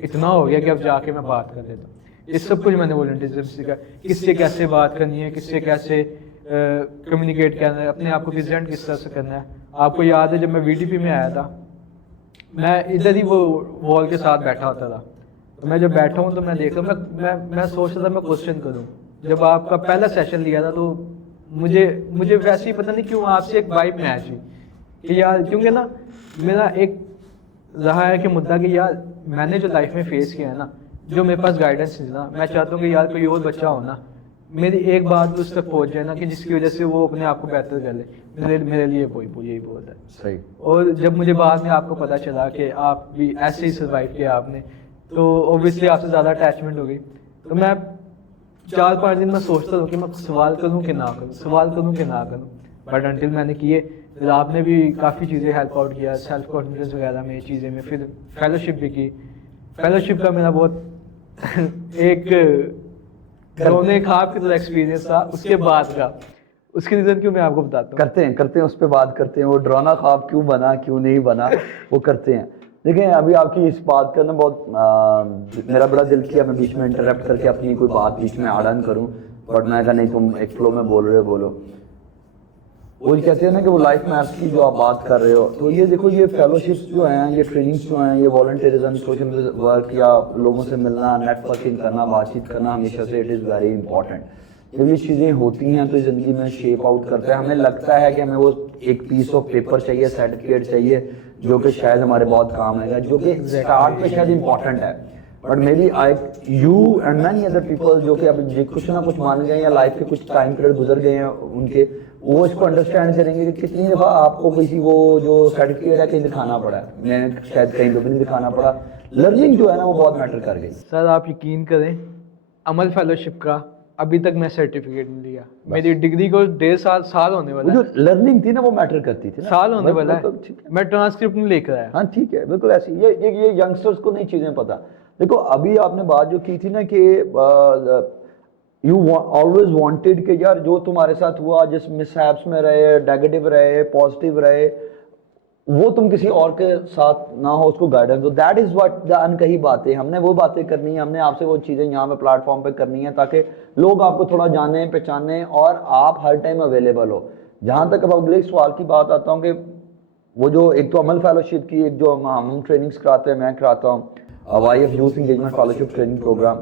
इतना हो गया कि अब जाके मैं बात कर लेता हूँ। ये सब कुछ मैंने वॉलंटियरिज्म से सीखा, किससे कैसे बात करनी है, किससे कैसे कम्युनिकेट करना है, अपने आप को प्रेजेंट किस तरह से करना है। आपको याद है जब मैं VDP में आया था, मैं इधर ही वो वॉल के साथ बैठा होता था। तो मैं जब बैठा हूँ तो मैं देख रहा हूँ, मैं सोच रहा था मैं क्वेश्चन करूँ। जब आपका पहला सेशन लिया था तो मुझे वैसे ही पता नहीं क्यों आपसे एक वाइब मैच हुई कि यार, क्योंकि ना मेरा एक रहा है कि मुद्दा कि यार मैंने जो लाइफ में फेस किया है ना, जो मेरे पास गाइडेंस है ना, मैं चाहता हूँ कि यार कोई और बच्चा हो ना, मेरी एक बात उस तक पहुँच जाए ना कि जिसकी वजह से वो अपने आप को बेहतर कर ले। मेरे लिए यही बहुत है। सही। और जब मुझे बाद में आपको पता चला कि आप भी ऐसे ही सर्वाइव किया आपने, तो ऑब्वियसली आपसे ज़्यादा अटैचमेंट हो गई। तो मैं 4-5 दिन में सोचता हूँ कि मैं सवाल करूँ कि ना करूँ, बट अनटिल मैंने किए, फिर आपने भी काफ़ी चीज़ें हेल्प आउट किया, सेल्फ कॉन्फिडेंस वगैरह में, चीज़ें में, फिर फेलोशिप भी की। फेलोशिप का मेरा बहुत एक रोने खाब की तरह एक्सपीरियंस था उसके बाद का। उसके रीज़न क्यों मैं आपको बताता हूँ। करते हैं उस पर बात करते हैं, वो डरावना ख्वाब क्यों बना क्यों नहीं बना वो करते हैं। देखिए अभी आपकी इस बात का ना बहुत मेरा बड़ा दिल किया मैं बीच में इंटरप्ट करके अपनी कोई बात बीच में आड़न करूं, बट मैं कहा नहीं, तुम एक फ्लो में बोल रहे हो, बोलो। वो ये कहते हैं ना कि वो लाइफ मैप्स की जो आप बात कर रहे हो, तो ये देखो, ये फेलोशिप्स जो हैं, ये ट्रेनिंग्स जो हैं, ये वॉलंटियरिज्म, सोशल वर्क या लोगों से मिलना, नेटवर्किंग करना, बातचीत करना, हमेशा से इट इज़ वेरी इंपॉर्टेंट। जब ये चीज़ें होती हैं तो ज़िंदगी में शेप आउट करता है। हमें लगता है कि हमें वो एक पीस ऑफ पेपर चाहिए, सर्टिफिकेट चाहिए, जो कि शायद हमारे बहुत काम आएगा, जो कि स्टार्ट पे शायद इंपॉर्टेंट है, but maybe I you and many other people जो कि अब कुछ ना कुछ मान गए या लाइफ के कुछ टाइम पीरियड गुजर गए हैं उनके, वो इसको अंडरस्टैंड करेंगे कि कितनी दफ़ा आपको किसी वो जो सर्टिफिकेट है कहीं दिखाना पड़ा है, मैंने शायद कहीं तो भी नहीं दिखाना पड़ा। लर्निंग जो है ना वो बहुत मैटर कर गई। सर आप यकीन करें, अमल फेलोशिप का अभी तक मैं सर्टिफिकेट नहीं लिया। मेरी डिग्री को 1.5 साल होने वाला वो है। जो लर्निंग थी ना वो मैटर करती थी ना, साल होने वाला है, ठीक है। मैं ट्रांसक्रिप्ट नहीं लेकर आया। हाँ ठीक है, बिल्कुल ऐसी ये यंगस्टर्स को नहीं चीज़ें पता। देखो अभी आपने बात जो की थी ना कि यू ऑलवेज वांटेड कि यार जो तुम्हारे साथ हुआ, जिस मिसहैप्स में रहे, नेगेटिव रहे, पॉजिटिव रहे, वो तुम किसी और के साथ ना हो, उसको गाइडेंस दो। दैट इज व्हाट द अनकही बातें, हमने वो बातें करनी है, हमने आपसे वो चीज़ें यहाँ पे प्लेटफॉर्म पे करनी है ताकि लोग आपको थोड़ा जाने पहचाने और आप हर टाइम अवेलेबल हो। जहाँ तक अब अगले सवाल की बात आता हूँ कि वो जो एक तो अमल फेलोशिप की एक जो हम ट्रेनिंग्स कराते हैं, मैं कराता हूँ YF youth engagement fellowship training programme,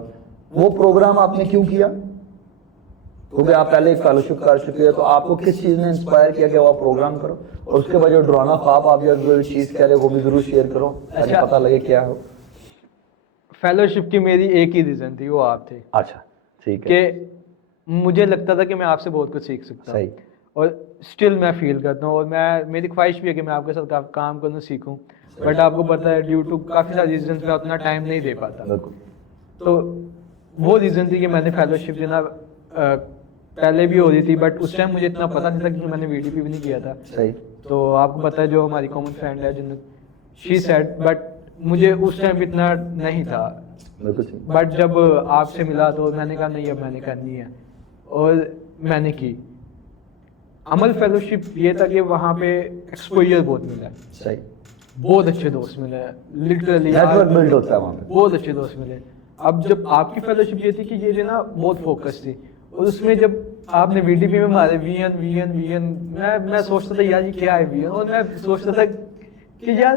वो प्रोग्राम आपने क्यों किया? क्योंकि आप पहले एक फेलोशिप कर चुके हैं, तो आपको किस चीज़ ने इंस्पायर किया कि वो आप प्रोग्राम करो? और उसके बाद जो डरावना ख्वाब आप जो चीज़ कह रहे हो वो भी जरूर शेयर करो ताकि अच्छा। पता लगे क्या हो। फेलोशिप की मेरी एक ही रीज़न थी, वो आप थे। अच्छा ठीक है, कि मुझे लगता था कि मैं आपसे बहुत कुछ सीख सकता हूँ, सही। और स्टिल मैं फील करता हूँ, और मेरी ख्वाहिश भी है कि मैं आपके साथ काम करूँ, सीखूँ, बट आपको पता है ड्यू टू काफ़ी सारे रीजन मैं उतना टाइम नहीं दे पाता। बिल्कुल तो वो रीज़न थी कि मैंने फेलोशिप देना पहले भी हो रही थी, बट उस टाइम मुझे इतना पता नहीं था कि मैंने VDP भी नहीं किया था। सही। तो आपको पता है जो हमारी कॉमन फ्रेंड है जिन शी सेड, बट मुझे उस टाइम इतना नहीं था। बिल्कुल सही। बट जब आपसे मिला तो मैंने कहा नहीं, अब मैंने करनी है, और मैंने की। अमल फेलोशिप ये था कि वहाँ पे एक्सपोजर बहुत मिला, सही। बहुत अच्छे दोस्त मिले, लिटरली नेटवर्क बिल्ड होता है वहाँ पे। बहुत अच्छे दोस्त मिले। अब जब आपकी फेलोशिप ये थी कि ये जो ना बहुत फोकस थी, और उसमें जब आपने VDP में मारे VN, मैं सोचता था यार ये क्या है VN, और मैं सोचता था कि यार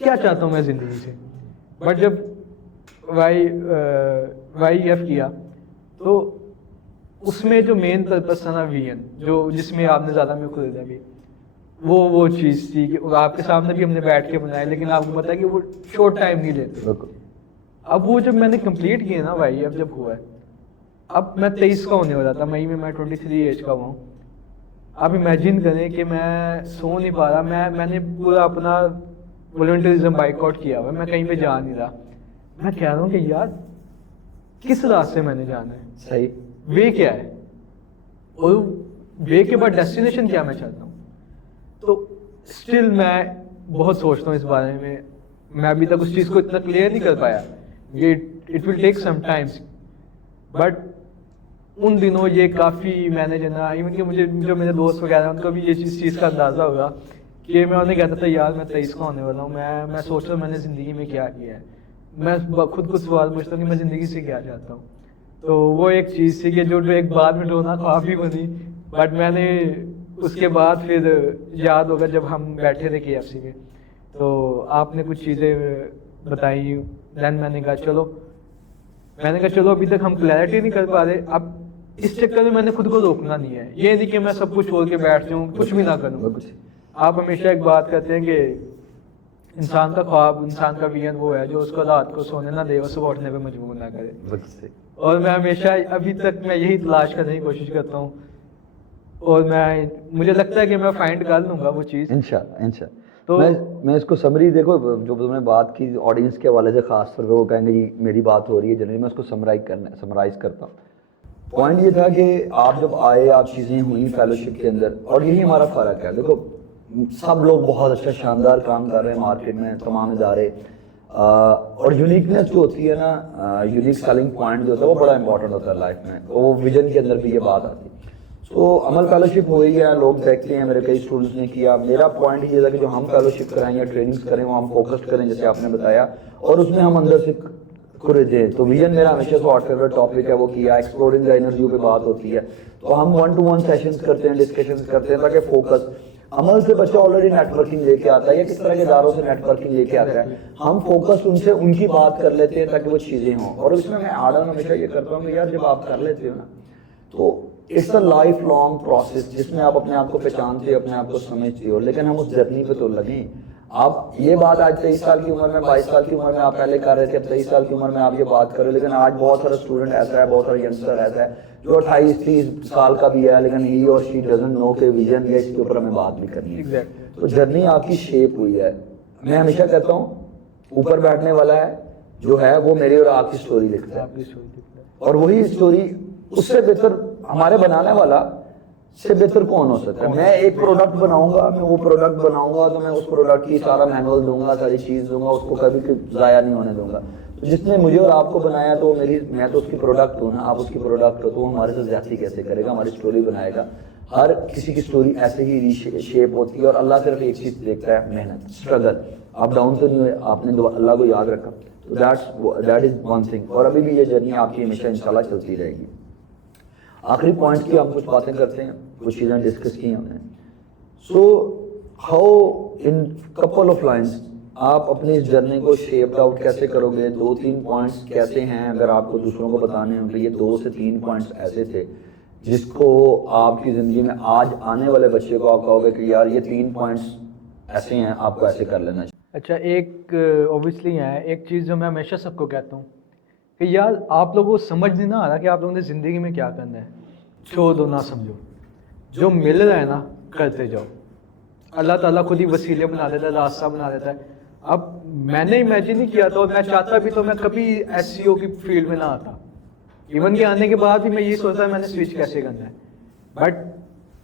क्या चाहता हूँ मैं ज़िंदगी से। बट जब YF किया तो उसमें जो मेन पर्पस था ना VN, जो जिसमें आपने ज़्यादा मेरे को खरीदा भी, वो चीज़ थी कि आपके सामने भी हमने बैठ के बनाया, लेकिन आपको पता है कि वो शॉर्ट टाइम नहीं लेते। बिल्कुल। अब वो जब मैंने कंप्लीट किया ना भाई, अब जब हुआ है, अब मैं 23 का होने वाला था, मई में मैं 23 एज का हुआ हूँ। आप इमेजिन करें कि मैं सो नहीं पा रहा, मैंने पूरा अपना वॉलंटियरिज्म बाइकआउट किया हुआ है, मैं कहीं पे जा नहीं रहा। मैं कह रहा हूँ कि यार किस रास्ते मैंने जाना है, सही। वे क्या है, और वे के बाद डेस्टिनेशन क्या मैं चाहता हूँ। तो स्टिल मैं बहुत सोचता हूँ इस बारे में, मैं अभी तक उस चीज़ को इतना क्लियर नहीं कर पाया। ये it will take some times, but उन दिनों ये काफ़ी मैंने जो ना, इवन कि मुझे जो मेरे दोस्त वगैरह उनको भी ये चीज़ का अंदाज़ा होगा कि मैं उन्हें कहता था यार मैं 23 का होने वाला हूँ, मैं सोच रहा हूँ मैंने ज़िंदगी में क्या किया है, मैं खुद को सवाल पूछता हूँ कि मैं ज़िंदगी से क्या चाहता हूँ। तो वो एक चीज़ थी कि जो एक बाद में रोना काफ़ी बनी, बट मैंने उसके बाद फिर याद होगा जब हम बैठे थे KFC में, तो आपने कुछ चीज़ें बताई, देन मैंने कहा चलो अभी तक हम क्लैरिटी नहीं कर पा रहे, अब इस चक्कर में मैंने खुद को रोकना नहीं है। ये नहीं कि मैं सब कुछ छोड़ के बैठ जाऊँ, कुछ भी ना करूँ। आप हमेशा एक बात कहते हैं कि इंसान का ख्वाब, इंसान का VN वो है जो उसको रात को सोने ना दे और सुबह उठने पे मजबूर ना करे। और मैं हमेशा अभी तक मैं यही तलाश करने की कोशिश करता हूँ, और मुझे लगता है कि मैं फाइंड कर लूँगा वो चीज़ इंशाल्लाह। तो मैं इसको समरी, देखो जो तुमने बात की ऑडियंस के हवाले से खास तौर पे, वो कहेंगे जी मेरी बात हो रही है जनरली, मैं उसको समराइज करता हूँ। पॉइंट ये था कि आप जब आए, आप चीज़ें हुई फेलोशिप के अंदर, और यही हमारा फ़र्क है। देखो सब लोग बहुत अच्छा शानदार काम कर रहे हैं मार्केट में, तमाम इदारे। और यूनिकनेस जो होती है ना, यूनिक सेलिंग पॉइंट जो होता है वो बड़ा इंपॉर्टेंट होता है लाइफ में, वो विजन के अंदर भी ये बात आती है। तो अमल फेलोशिप हो ही है, लोग देखते हैं, मेरे कई स्टूडेंट्स ने किया। मेरा पॉइंट ये था कि जो हम फेलोशिप कराएं या ट्रेनिंग्स करें वो हम फोकस्ड करें, जैसे आपने बताया, और उसमें हम अंदर से खुरेदें। तो विजन मेरा हमेशा से हॉट फेवरेट टॉपिक है, वो किया। एक्सप्लोरिंग द इनर व्यू पे बात होती है, तो हम 1-to-1 सेशंस करते हैं, डिस्कशंस करते हैं, ताकि फोकस अमल से बच्चा ऑलरेडी नेटवर्किंग लेके आता है या किस तरह के इदारों से नेटवर्किंग लेके आता है, हम फोकस उनसे उनकी बात कर लेते हैं ताकि वो चीज़ें हों। और इसमें मैं आड़ ऑन हमेशा ये करता हूँ कि यार जब आप कर लेते हो ना, तो it's a life long process जिसमें आप अपने आप को पहचानते हो, अपने आप को समझते हो, लेकिन हम उस जर्नी पे तो लगें। आप ये बात आज 23 साल की उम्र में, 22 साल की उम्र में आप पहले कर रहे थे, अब 23 साल की उम्र में आप ये बात कर रहे हो, लेकिन आज बहुत सारा स्टूडेंट ऐसा है, बहुत सारा यंगस्टर ऐसा है जो 28-30 साल का भी है, लेकिन ही और शी डजंट नो के विजन या इसके ऊपर हमें बात भी करनी है। तो जर्नी आपकी शेप हुई है। मैं हमेशा कहता हूँ ऊपर बैठने वाला है जो है वो मेरी और आपकी स्टोरी लिखता है, और वही स्टोरी उससे बेहतर हमारे बनाने वाला से बेहतर कौन हो सकता है। मैं एक प्रोडक्ट बनाऊंगा, मैं वो प्रोडक्ट बनाऊंगा, तो मैं उस प्रोडक्ट की सारा मैनुअल दूंगा, सारी चीज़ दूंगा, उसको कभी ज़ाया नहीं होने दूंगा। तो जिसने मुझे और आपको बनाया, तो मैं तो उसकी प्रोडक्ट हूँ ना, आप उसकी प्रोडक्ट हो, तो वो हमारे साथ ज्यादती कैसे करेगा, हमारी स्टोरी बनाएगा। हर किसी की स्टोरी ऐसे ही शेप होती है, और अल्लाह सिर्फ एक चीज़ देखता है, मेहनत, स्ट्रगल। आप डाउन तो नहीं हुए, आपने अल्लाह को याद रखा, तो दैट इज़ वन थिंग। और अभी भी ये जर्नी आपकी हमेशा इंशाल्लाह चलती रहेगी। आखिरी पॉइंट की हम कुछ बातें करते हैं, कुछ चीज़ें डिस्कस की हमने। So how in couple of lines आप अपनी इस जर्नी को शेप्ड आउट कैसे करोगे? 2-3 पॉइंट्स कैसे हैं, अगर आपको दूसरों को बताने हों, ये 2 से 3 पॉइंट्स ऐसे थे जिसको आपकी ज़िंदगी में आज आने वाले बच्चे को आप कहोगे कि यार ये 3 पॉइंट्स ऐसे हैं, आपको ऐसे कर लेना चाहिए। अच्छा, एक ऑब्वियसली है एक चीज़ जो मैं हमेशा सबको कहता हूँ कि यार आप लोगों को समझ नहीं ना आ रहा कि आप लोगों ने ज़िंदगी में क्या करना है, छोड़ दो, ना समझो, जो मिल रहा है ना करते जाओ। अल्लाह ताला खुद ही वसीले बना देता है, रास्ता बना देता है। अब मैंने इमेजिन नहीं किया था, और मैं चाहता भी तो मैं कभी एसईओ की फील्ड में ना आता। इवन के आने के बाद भी मैं ये सोचता मैंने स्विच कैसे करना है, बट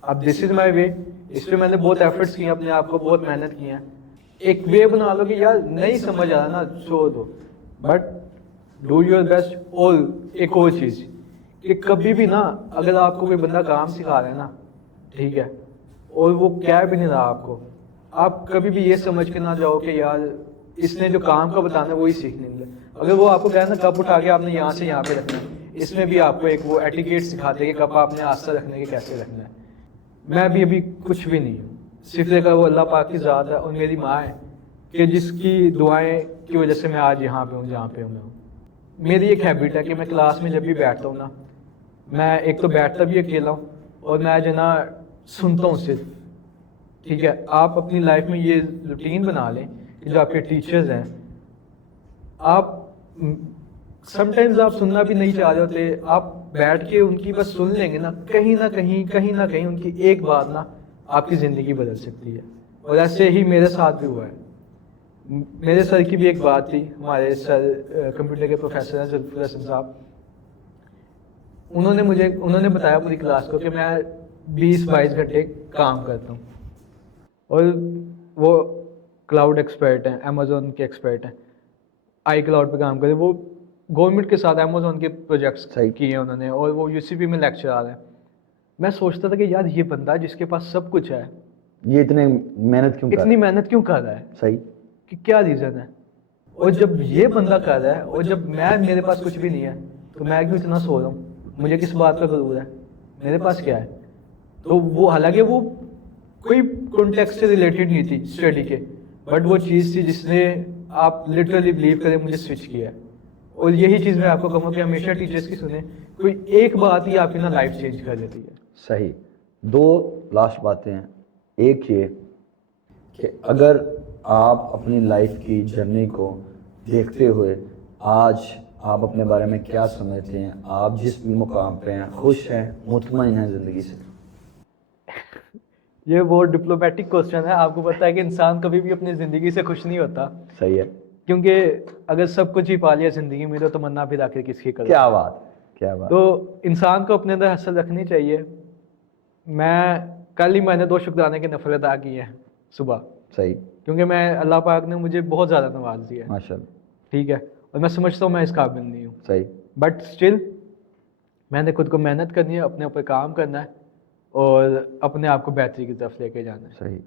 अब दिस इज़ माई वे। इस पर मैंने बहुत एफर्ट्स किए, अपने आप को बहुत मेहनत की है। एक वे बना लो कि यार नहीं समझ आ रहा ना, छोड़ दो, बट डू योर बेस्ट। और एक और चीज़ कि कभी भी ना, अगर आपको कोई बंदा काम सिखा रहा है ना, ठीक है, और वो क्या भी नहीं रहा आपको, आप कभी भी ये समझ के ना जाओ कि यार इसने जो काम का बताना है वही सीखने मिले। अगर वो आपको कहे ना कप उठा के आपने यहाँ से यहाँ पे रखना है, इसमें भी आपको एक वो एटिकेट सिखाते हैं कि कप आपने आस्था रखने के कैसे रखना है। मैं भी अभी कुछ भी नहीं हूँ, सिर्फ देखा वो अल्लाह पाक की ज़ात है और मेरी माँ है कि जिसकी दुआएं की वजह से मैं आज यहाँ पे हूँ जहाँ पे हूँ। मेरी एक हैबिट है कि मैं क्लास में जब भी बैठता हूँ ना, मैं एक तो बैठता भी अकेला हूँ और मैं जो ना सुनता हूँ सिर्फ। ठीक है, आप अपनी लाइफ में ये रूटीन बना लें कि जो आपके टीचर्स हैं, आप समटाइम्स आप सुनना भी नहीं चाह रहे होते, आप बैठ के उनकी बस सुन लेंगे ना, कहीं ना कहीं उनकी एक बात ना आपकी ज़िंदगी बदल सकती है। और ऐसे ही मेरे साथ भी हुआ है। मेरे सर की भी एक बात थी, हमारे सर कंप्यूटर के प्रोफेसर हैं जुल्फुल हसन साहब। उन्होंने बताया पूरी क्लास को कि मैं 20-22 घंटे काम करता हूँ, और वो क्लाउड एक्सपर्ट हैं, अमेज़ोन के एक्सपर्ट हैं, आई क्लाउड पे काम करे। वो गवर्नमेंट के साथ अमेज़ोन के प्रोजेक्ट्स किए हैं उन्होंने, और वो यूसीपी में लेक्चर आ रहे हैं। मैं सोचता था कि यार ये बंदा जिसके पास सब कुछ है, ये इतनी मेहनत क्यों कर रहा है? सही, कि क्या रीज़न है? और जब ये बंदा कर रहा है और जब मेरे पास कुछ भी नहीं है, तो मैं क्यों इतना सो रहा हूँ? मुझे किस बात का गरूर है? मेरे पास क्या है? तो वो, हालांकि वो कोई कॉन्टेक्स्ट से रिलेटेड नहीं थी स्टडी के, बट वो चीज़ थी जिसने आप लिटरली बिलीव करें मुझे स्विच किया। और यही चीज़ मैं आपको कहूँगा कि हमेशा टीचर्स की सुने, कोई एक बात ही आपकी ना लाइफ चेंज कर देती है। सही। 2 लास्ट बातें हैं। एक ये कि अगर आप अपनी लाइफ की जर्नी को देखते हुए आज आप अपने बारे में क्या समझते हैं, आप जिस भी मुकाम पे हैं, खुश हैं, मुतमईन हैं ज़िंदगी से? ये बहुत डिप्लोमेटिक क्वेश्चन है। आपको पता है कि इंसान कभी भी अपनी ज़िंदगी से खुश नहीं होता। सही है, क्योंकि अगर सब कुछ ही पा लिया ज़िंदगी में, तो तमन्ना फिर आखिर किसकी करें? क्या बात। तो इंसान को अपने अंदर हसल रखनी चाहिए। मैंने 2 शुक्राने की नफल अदा की हैं। सुबह, सही, क्योंकि मैं अल्लाह पाक ने मुझे बहुत ज़्यादा नवाज दिया है, माशाल्लाह, ठीक है, और मैं समझता हूँ मैं इस काबिल नहीं हूँ, सही, बट स्टिल मैंने खुद को मेहनत करनी है, अपने ऊपर काम करना है और अपने आप को बेहतरी की तरफ लेके जाना है। सही।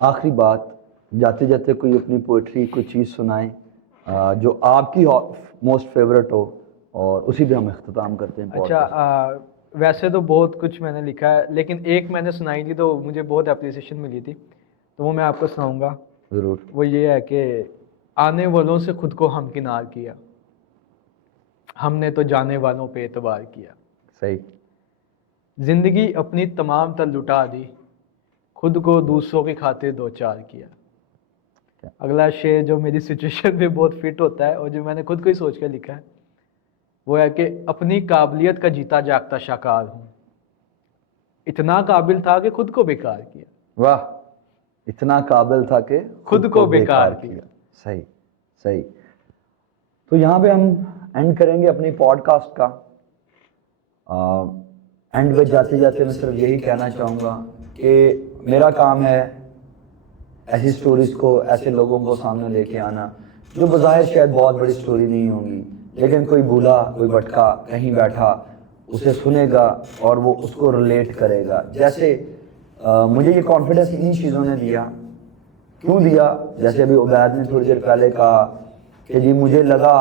आखिरी बात, जाते जाते कोई अपनी पोइट्री कोई चीज़ सुनाएं जो आपकी मोस्ट फेवरेट हो, और उसी पे हम इख्तिताम करते हैं अच्छा, podcast। वैसे तो बहुत कुछ मैंने लिखा है, लेकिन एक मैंने सुनाई थी तो मुझे बहुत अप्रिसिएशन मिली थी, तो वो मैं आपको सुनाऊंगा। ज़रूर। वो ये है कि आने वालों से खुद को हमकिनार किया, हमने तो जाने वालों पे एतबार किया। सही, जिंदगी अपनी तमाम तर लुटा दी, खुद को दूसरों की खातिर दो चार किया। अगला शेर जो मेरी सिचुएशन में बहुत फिट होता है और जो मैंने खुद को ही सोच कर लिखा है, वो है कि अपनी काबिलियत का जीता जागता शाकार हूँ, इतना काबिल था कि खुद को बेकार किया। वाह, इतना काबिल था कि खुद को बेकार किया। सही, सही। तो यहाँ पे हम एंड करेंगे अपनी पॉडकास्ट का। एंड पे जाते जाते मैं सिर्फ यही कहना चाहूँगा कि मेरा काम है ऐसी स्टोरीज को, ऐसे लोगों को सामने लेके आना जो बज़ाहिर शायद बहुत बड़ी स्टोरी नहीं होंगी, लेकिन कोई भूला, कोई भटका कहीं बैठा उसे सुनेगा और वो उसको रिलेट करेगा। जैसे मुझे ये कॉन्फिडेंस इन्हीं चीज़ों ने दिया। क्यों दिया? जैसे अभी उबैद ने थोड़ी देर पहले कहा कि जी मुझे लगा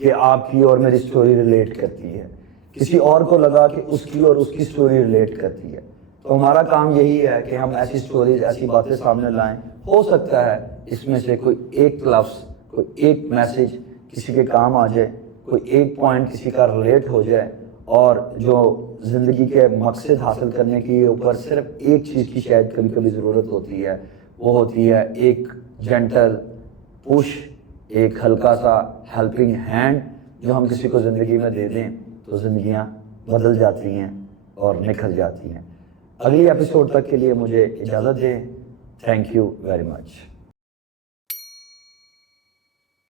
कि आपकी और मेरी स्टोरी रिलेट करती है, किसी और को लगा कि उसकी और उसकी स्टोरी रिलेट करती है। तो हमारा काम यही है कि हम ऐसी स्टोरीज, ऐसी बातें सामने लाएं। हो सकता है इसमें से कोई एक लफ्ज़, कोई एक मैसेज किसी के काम आ जाए, कोई एक पॉइंट किसी का रिलेट हो जाए, और जो ज़िंदगी के मकसद हासिल करने के ऊपर सिर्फ एक चीज़ की शायद कभी कभी ज़रूरत होती है, वो होती है एक जेंटल पुश, एक हल्का सा हेल्पिंग हैंड जो हम किसी को ज़िंदगी में दे दें तो ज़िंदगियाँ बदल जाती हैं और निखर जाती हैं। अगली एपिसोड तक के लिए मुझे इजाज़त दें। Thank you very much.